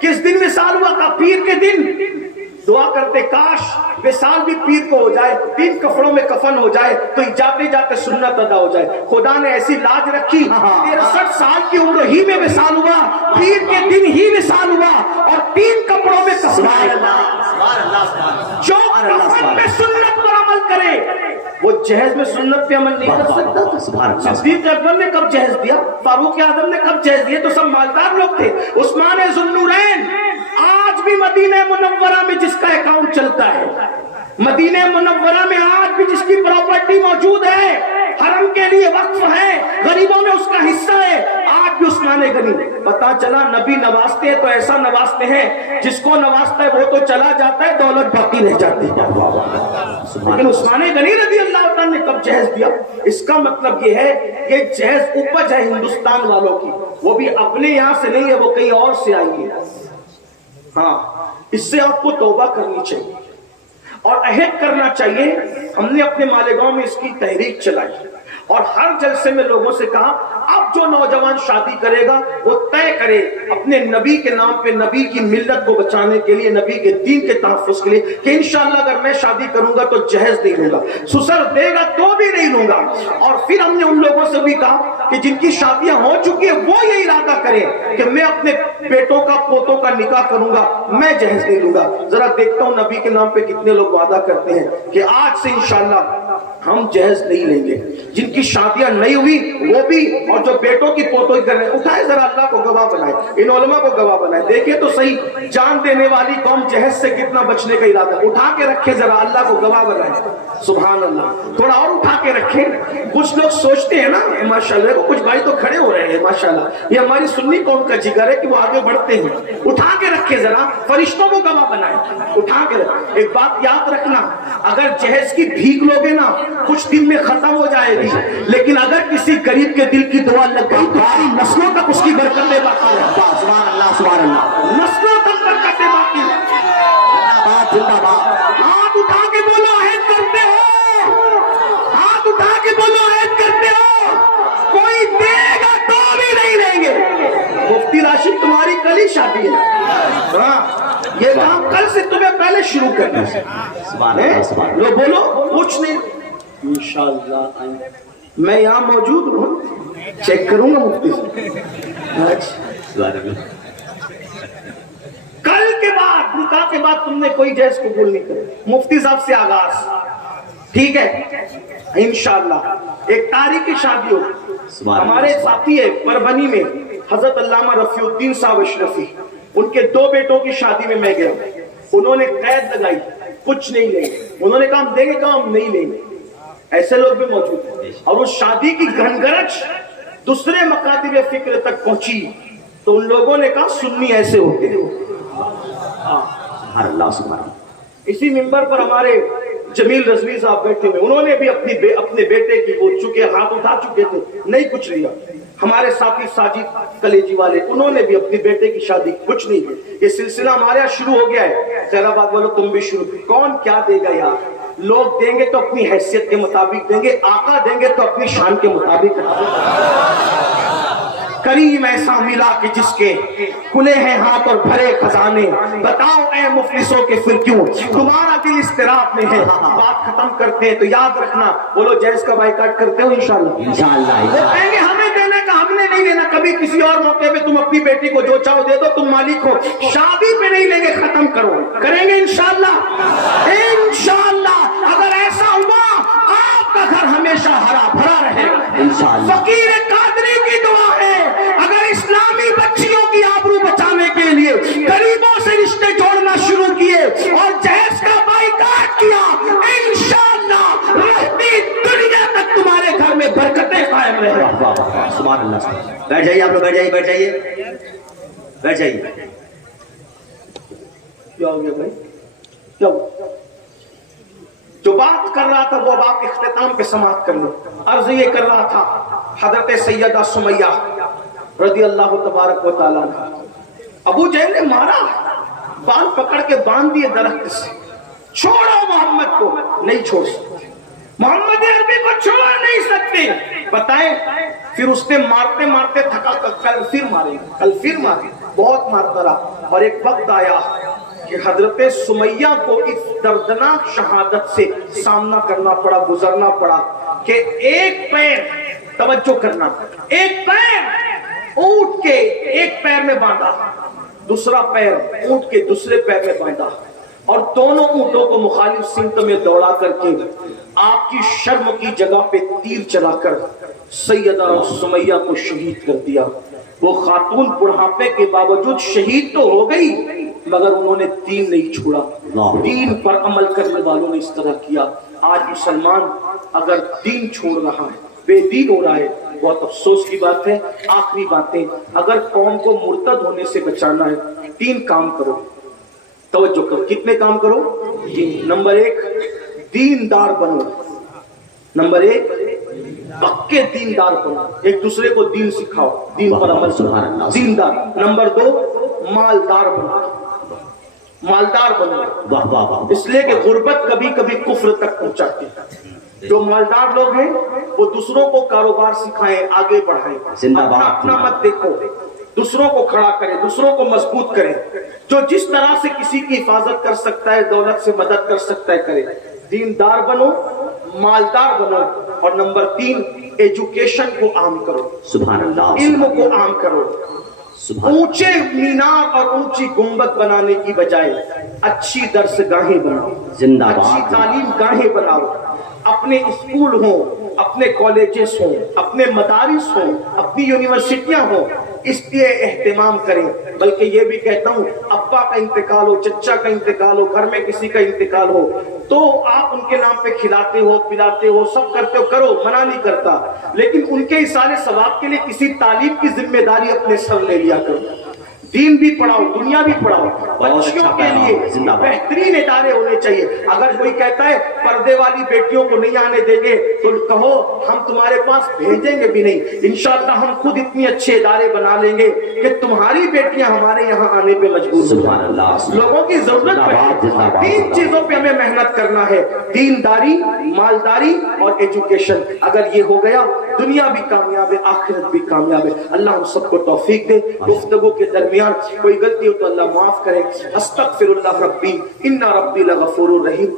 کس دن وصال ہوا؟ کا پیر کے دن۔ دعا کرتے کاش وصال بھی پیر کو ہو جائے، 3 کپڑوں میں کفن ہو جائے تو جاتے جاتے سنت ادا ہو جائے۔ خدا نے ایسی لاج رکھی، 63 سال کی عمر ہی میں وصال ہوا، پیر کے دن ہی وصال ہوا اور 3 کپڑوں میں کفن آیا۔ جو کفن میں سنت پر عمل کرے وہ جہیز میں سنت پہ عمل نہیں کر سکتا۔ صدیق اکبر نے کب جہیز دیا؟ فاروق اعظم نے کب جہیز دیا؟ تو سب مالدار لوگ تھے۔ عثمان ذوالنورین آج بھی مدینہ منورہ میں جس کا اکاؤنٹ چلتا ہے، مدینہ منورہ میں آج بھی جس کی پراپرٹی موجود ہے، حرم کے لیے وقف ہے، غریبوں میں اس کا حصہ ہے، آج بھی عثمان غنی۔ پتا چلا نبی نوازتے ہیں تو ایسا نوازتے ہیں، جس کو نوازتا ہے وہ تو چلا جاتا ہے، دولت باقی رہ جاتی ہے۔ لیکن عثمان غنی رضی اللہ عنہ نے کب جہیز دیا؟ اس کا مطلب یہ ہے کہ جہیز اپج ہے ہندوستان والوں کی، وہ بھی اپنے یہاں سے نہیں ہے، وہ کہیں اور سے آئی ہے۔ ہاں، اس سے آپ کو توبہ کرنی چاہیے اور عہد کرنا چاہیے۔ ہم نے اپنے مالیگاؤں میں اس کی تحریک چلائی اور ہر جلسے میں لوگوں سے کہا اب جو نوجوان شادی کرے گا وہ طے کرے اپنے نبی کے نام پہ نبی کی ملت کو بچانے کے لیے، نبی کے دین کے تحفظ کے لیے، کہ انشاءاللہ اگر میں شادی کروں گا تو جہیز نہیں لوں گا، سسر دے گا تو بھی نہیں لوں گا۔ اور پھر ہم نے ان لوگوں سے بھی کہا کہ جن کی شادیاں ہو چکی ہیں وہ یہ ارادہ کریں کہ میں اپنے بیٹوں کا پوتوں کا نکاح کروں گا، میں جہیز نہیں لوں گا۔ ذرا دیکھتا ہوں نبی کے نام پہ کتنے لوگ وعدہ کرتے ہیں کہ آج سے انشاءاللہ ہم جہیز نہیں لیں گے۔ جن کی شادیاں نہیں ہوئی وہ بھی، اور جو بیٹوں کی پوتوں کی کر رہے ہیں، اٹھائے ذرا اللہ کو گواہ بنائے، ان علماء کو گواہ بنائے، دیکھیں تو صحیح جان دینے والی قوم جہیز سے کتنا بچنے کا ارادہ، اٹھا کے رکھے ذرا اللہ کو گواہ بنائے۔ سبحان اللہ، تھوڑا اور اٹھا کے رکھیں۔ کچھ لوگ سوچتے ہیں نا ماشاءاللہ، کچھ بھائی تو کھڑے ہو رہے ہیں ماشاءاللہ، یہ ہماری سنی قوم کا جگر ہے کہ وہ آگے بڑھتے ہیں۔ اٹھا کے رکھے ذرا، فرشتوں کو گواہ بنائے، اٹھا کے رکھے۔ ایک بات یاد رکھنا، اگر جہیز کی بھیک لوگے نا کچھ دن میں ختم ہو جائے گی، لیکن اگر کسی غریب کے دل کی دعا لگ گئی تو ساری نسلوں تک اس کی برکتیں باقی ہیں۔ سبحان اللہ سبحان اللہ، نسلوں تک برکتیں باقی ہیں۔ زندہ باد۔ ہاتھ اٹھا کے بولو عہد کرتے ہو، ہاتھ اٹھا کے بولو عہد کرتے ہو، کوئی دے گا تو بھی نہیں لیں گے۔ مفتی راشد تمہاری کل ہی شادی ہے، ہاں یہ کام کل سے تمہیں پہلے شروع کرنا ہے۔ سبحان اللہ سبحان اللہ۔ لو بولو کچھ نہیں، انشاءاللہ میں یہاں موجود ہوں، چیک کروں گا مفتی سے۔ کل کے بعد نکاح کے بعد تم نے کوئی جہیز قبول نہیں کرے، مفتی صاحب سے آغاز، ٹھیک ہے؟ انشاءاللہ ایک تاریخی شادی ہو۔ ہمارے ساتھی ہے پربنی میں حضرت علامہ رفیع الدین صاحب اشرفی، ان کے 2 بیٹوں کی شادی میں گیا، انہوں نے قید لگائی کچھ نہیں لیں گے، انہوں نے کہا ہم دیں گے، کہا ہم نہیں لیں گے۔ ایسے لوگ بھی موجود ہیں، اور اس شادی کی گھنگرچ دوسرے مکاتب فکر تک پہنچی تو ان لوگوں نے کہا سنی ایسے ہوتے ہیں۔ سبحان اللہ سبحان اللہ۔ اسی منبر پر ہمارے جمیل رضوی صاحب بیٹھے ہوئے، انہوں نے بھی اپنے بیٹے کی، وہ چونکہ ہاتھ اٹھا چکے تھے نہیں کچھ لیا۔ ہمارے ساتھی ساجد کلیجی والے، انہوں نے بھی اپنے بیٹے کی شادی کچھ نہیں کی۔ یہ سلسلہ ہمارے یہاں شروع ہو گیا ہے، خیر آباد والوں تم بھی شروع، کون کیا دے گا یار؟ لوگ دیں گے تو اپنی حیثیت کے مطابق دیں گے, آقا دیں گے تو اپنی شان کے مطابق. کریم ایسا ملا کہ جس کے کھلے ہیں ہاتھ اور بھرے خزانے, بتاؤ اے مفلسوں کے پھر کیوں تمہارا دل اضطراب میں ہے. بات ختم کرتے ہیں تو یاد رکھنا, بولو جیز کا بائیکاٹ کرتے ہو انشاءاللہ. وہ کہیں گے ہمیں دینے کا, ہم نے نہیں دینا. کبھی کسی اور موقع پہ تم اپنی بیٹی کو جو چاہو دے دو, تم مالک ہو. شادی پہ نہیں لیں گے, ختم کرو. کریں گے انشاءاللہ, انشاءاللہ. اگر ایسا ہوا آپ کا گھر ہمیشہ ہرا بھرا رہے گا. فقیر قادری کی دعا ہے, اگر اسلامی بچیوں کی آبرو بچانے کے لیے غریبوں سے رشتے جوڑنا شروع کیے اور جہیز کا بائیکاٹ کیا, انشاءاللہ رہتی دنیا تک تمہارے گھر میں برکتیں قائم رہے. سبحان اللہ. بیٹھ جائیے آپ لوگ, بیٹھ جائیے, بیٹھ جائیے, بیٹھ جائیے. کیا ہو گیا بھائی, کیا ہو؟ جو بات کر رہا تھا وہ اب آپ اختتام پہ سماعت کر لو. عرض یہ کر رہا تھا, حضرت سیدہ سمیہ رضی اللہ تبارک و تعالیٰ عنہ, ابو جہل نے مارا, بال پکڑ کے باندھ دیے درخت سے, چھوڑو محمد کو. نہیں چھوڑ سکتے, محمد عربی کو چھوڑ نہیں سکتے. بتائیں, پھر اس نے مارتے مارتے تھکا, کل پھر مارے, کل پھر مارے, بہت مارتا رہا. اور ایک وقت آیا کہ حضرت سمیہ کو اس دردناک شہادت سے سامنا کرنا پڑا, گزرنا پڑا کہ ایک پیر, توجہ کرنا, ایک پیر اونٹ کے ایک پیر میں باندھا, دوسرا پیر اونٹ کے دوسرے پیر میں باندھا, اور دونوں اونٹوں کو مخالف سمت میں دوڑا کر کے آپ کی شرم کی جگہ پہ تیر چلا کر سیدہ سمیہ کو شہید کر دیا. وہ خاتون بڑھاپے کے باوجود شہید تو ہو گئی, مگر انہوں نے دین نہیں چھوڑا. دین پر عمل کرنے والوں نے اس طرح کیا. آج مسلمان اگر دین چھوڑ رہا ہے, بے دین ہو رہا ہے, بہت افسوس کی بات ہے. آخری باتیں, اگر قوم کو مرتد ہونے سے بچانا ہے, 3 کام کرو. توجہ کرو, کتنے کام کرو؟ نمبر 1, دیندار بنو. نمبر 1, پکے دیندار بنو, ایک دوسرے کو دین سکھاؤ, دین پر عمل کرو, دیندار. نمبر 2, مالدار بنو. مالدار بنو, اس لیے کہ غربت کبھی کبھی کفر تک پہنچاتی ہے. جو مالدار لوگ ہیں وہ دوسروں کو کاروبار سکھائیں, آگے بڑھائیں. اپنا مت دیکھو, دوسروں کو کھڑا کریں, دوسروں کو مضبوط کریں. جو جس طرح سے کسی کی حفاظت کر سکتا ہے, دولت سے مدد کر سکتا ہے, کرے. دیندار بنو, مالدار بنو. اور نمبر 3, ایجوکیشن کو عام کرو, سبحان اللہ, علم کو عام کرو. اونچے مینار اور اونچی گنبد بنانے کی بجائے اچھی درس گاہیں بناؤ, اچھی تعلیم گاہیں بناؤ. اپنے اسکول ہوں, اپنے کالجز ہوں, اپنے مدارس ہوں, اپنی یونیورسٹیاں ہوں, اس لیے اہتمام کریں. بلکہ یہ بھی کہتا ہوں, ابا کا انتقال ہو, چچا کا انتقال ہو, گھر میں کسی کا انتقال ہو, تو آپ ان کے نام پہ کھلاتے ہو, پلاتے ہو, سب کرتے ہو, کرو, منع نہیں کرتا. لیکن ان کے اصالے ثواب کے لیے کسی تعلیم کی ذمہ داری اپنے سر لے لیا کرو. دین بھی پڑھاؤ, دنیا بھی پڑھاؤ. بچیوں کے لیے بہترین ادارے ہونے چاہیے. اگر کوئی کہتا ہے پردے والی بیٹیوں کو نہیں آنے دیں گے, تو کہو ہم تمہارے پاس بھیجیں گے بھی نہیں. انشاءاللہ ہم خود اتنے اچھے ادارے بنا لیں گے کہ تمہاری بیٹیاں ہمارے یہاں آنے پہ مجبور ہو جائیں. لوگوں کی ضرورت پڑے. 3 چیزوں پہ ہمیں محنت کرنا ہے, دینداری, مالداری اور ایجوکیشن. اگر یہ ہو گیا, دنیا بھی کامیاب ہے, آخرت بھی کامیاب ہے. اللہ ہم سب کو توفیق دے. گفتگو کے درمیان کوئی غلطی ہو تو اللہ معاف کرے. استغفر اللہ ربی ان ربی لغفور رحیم.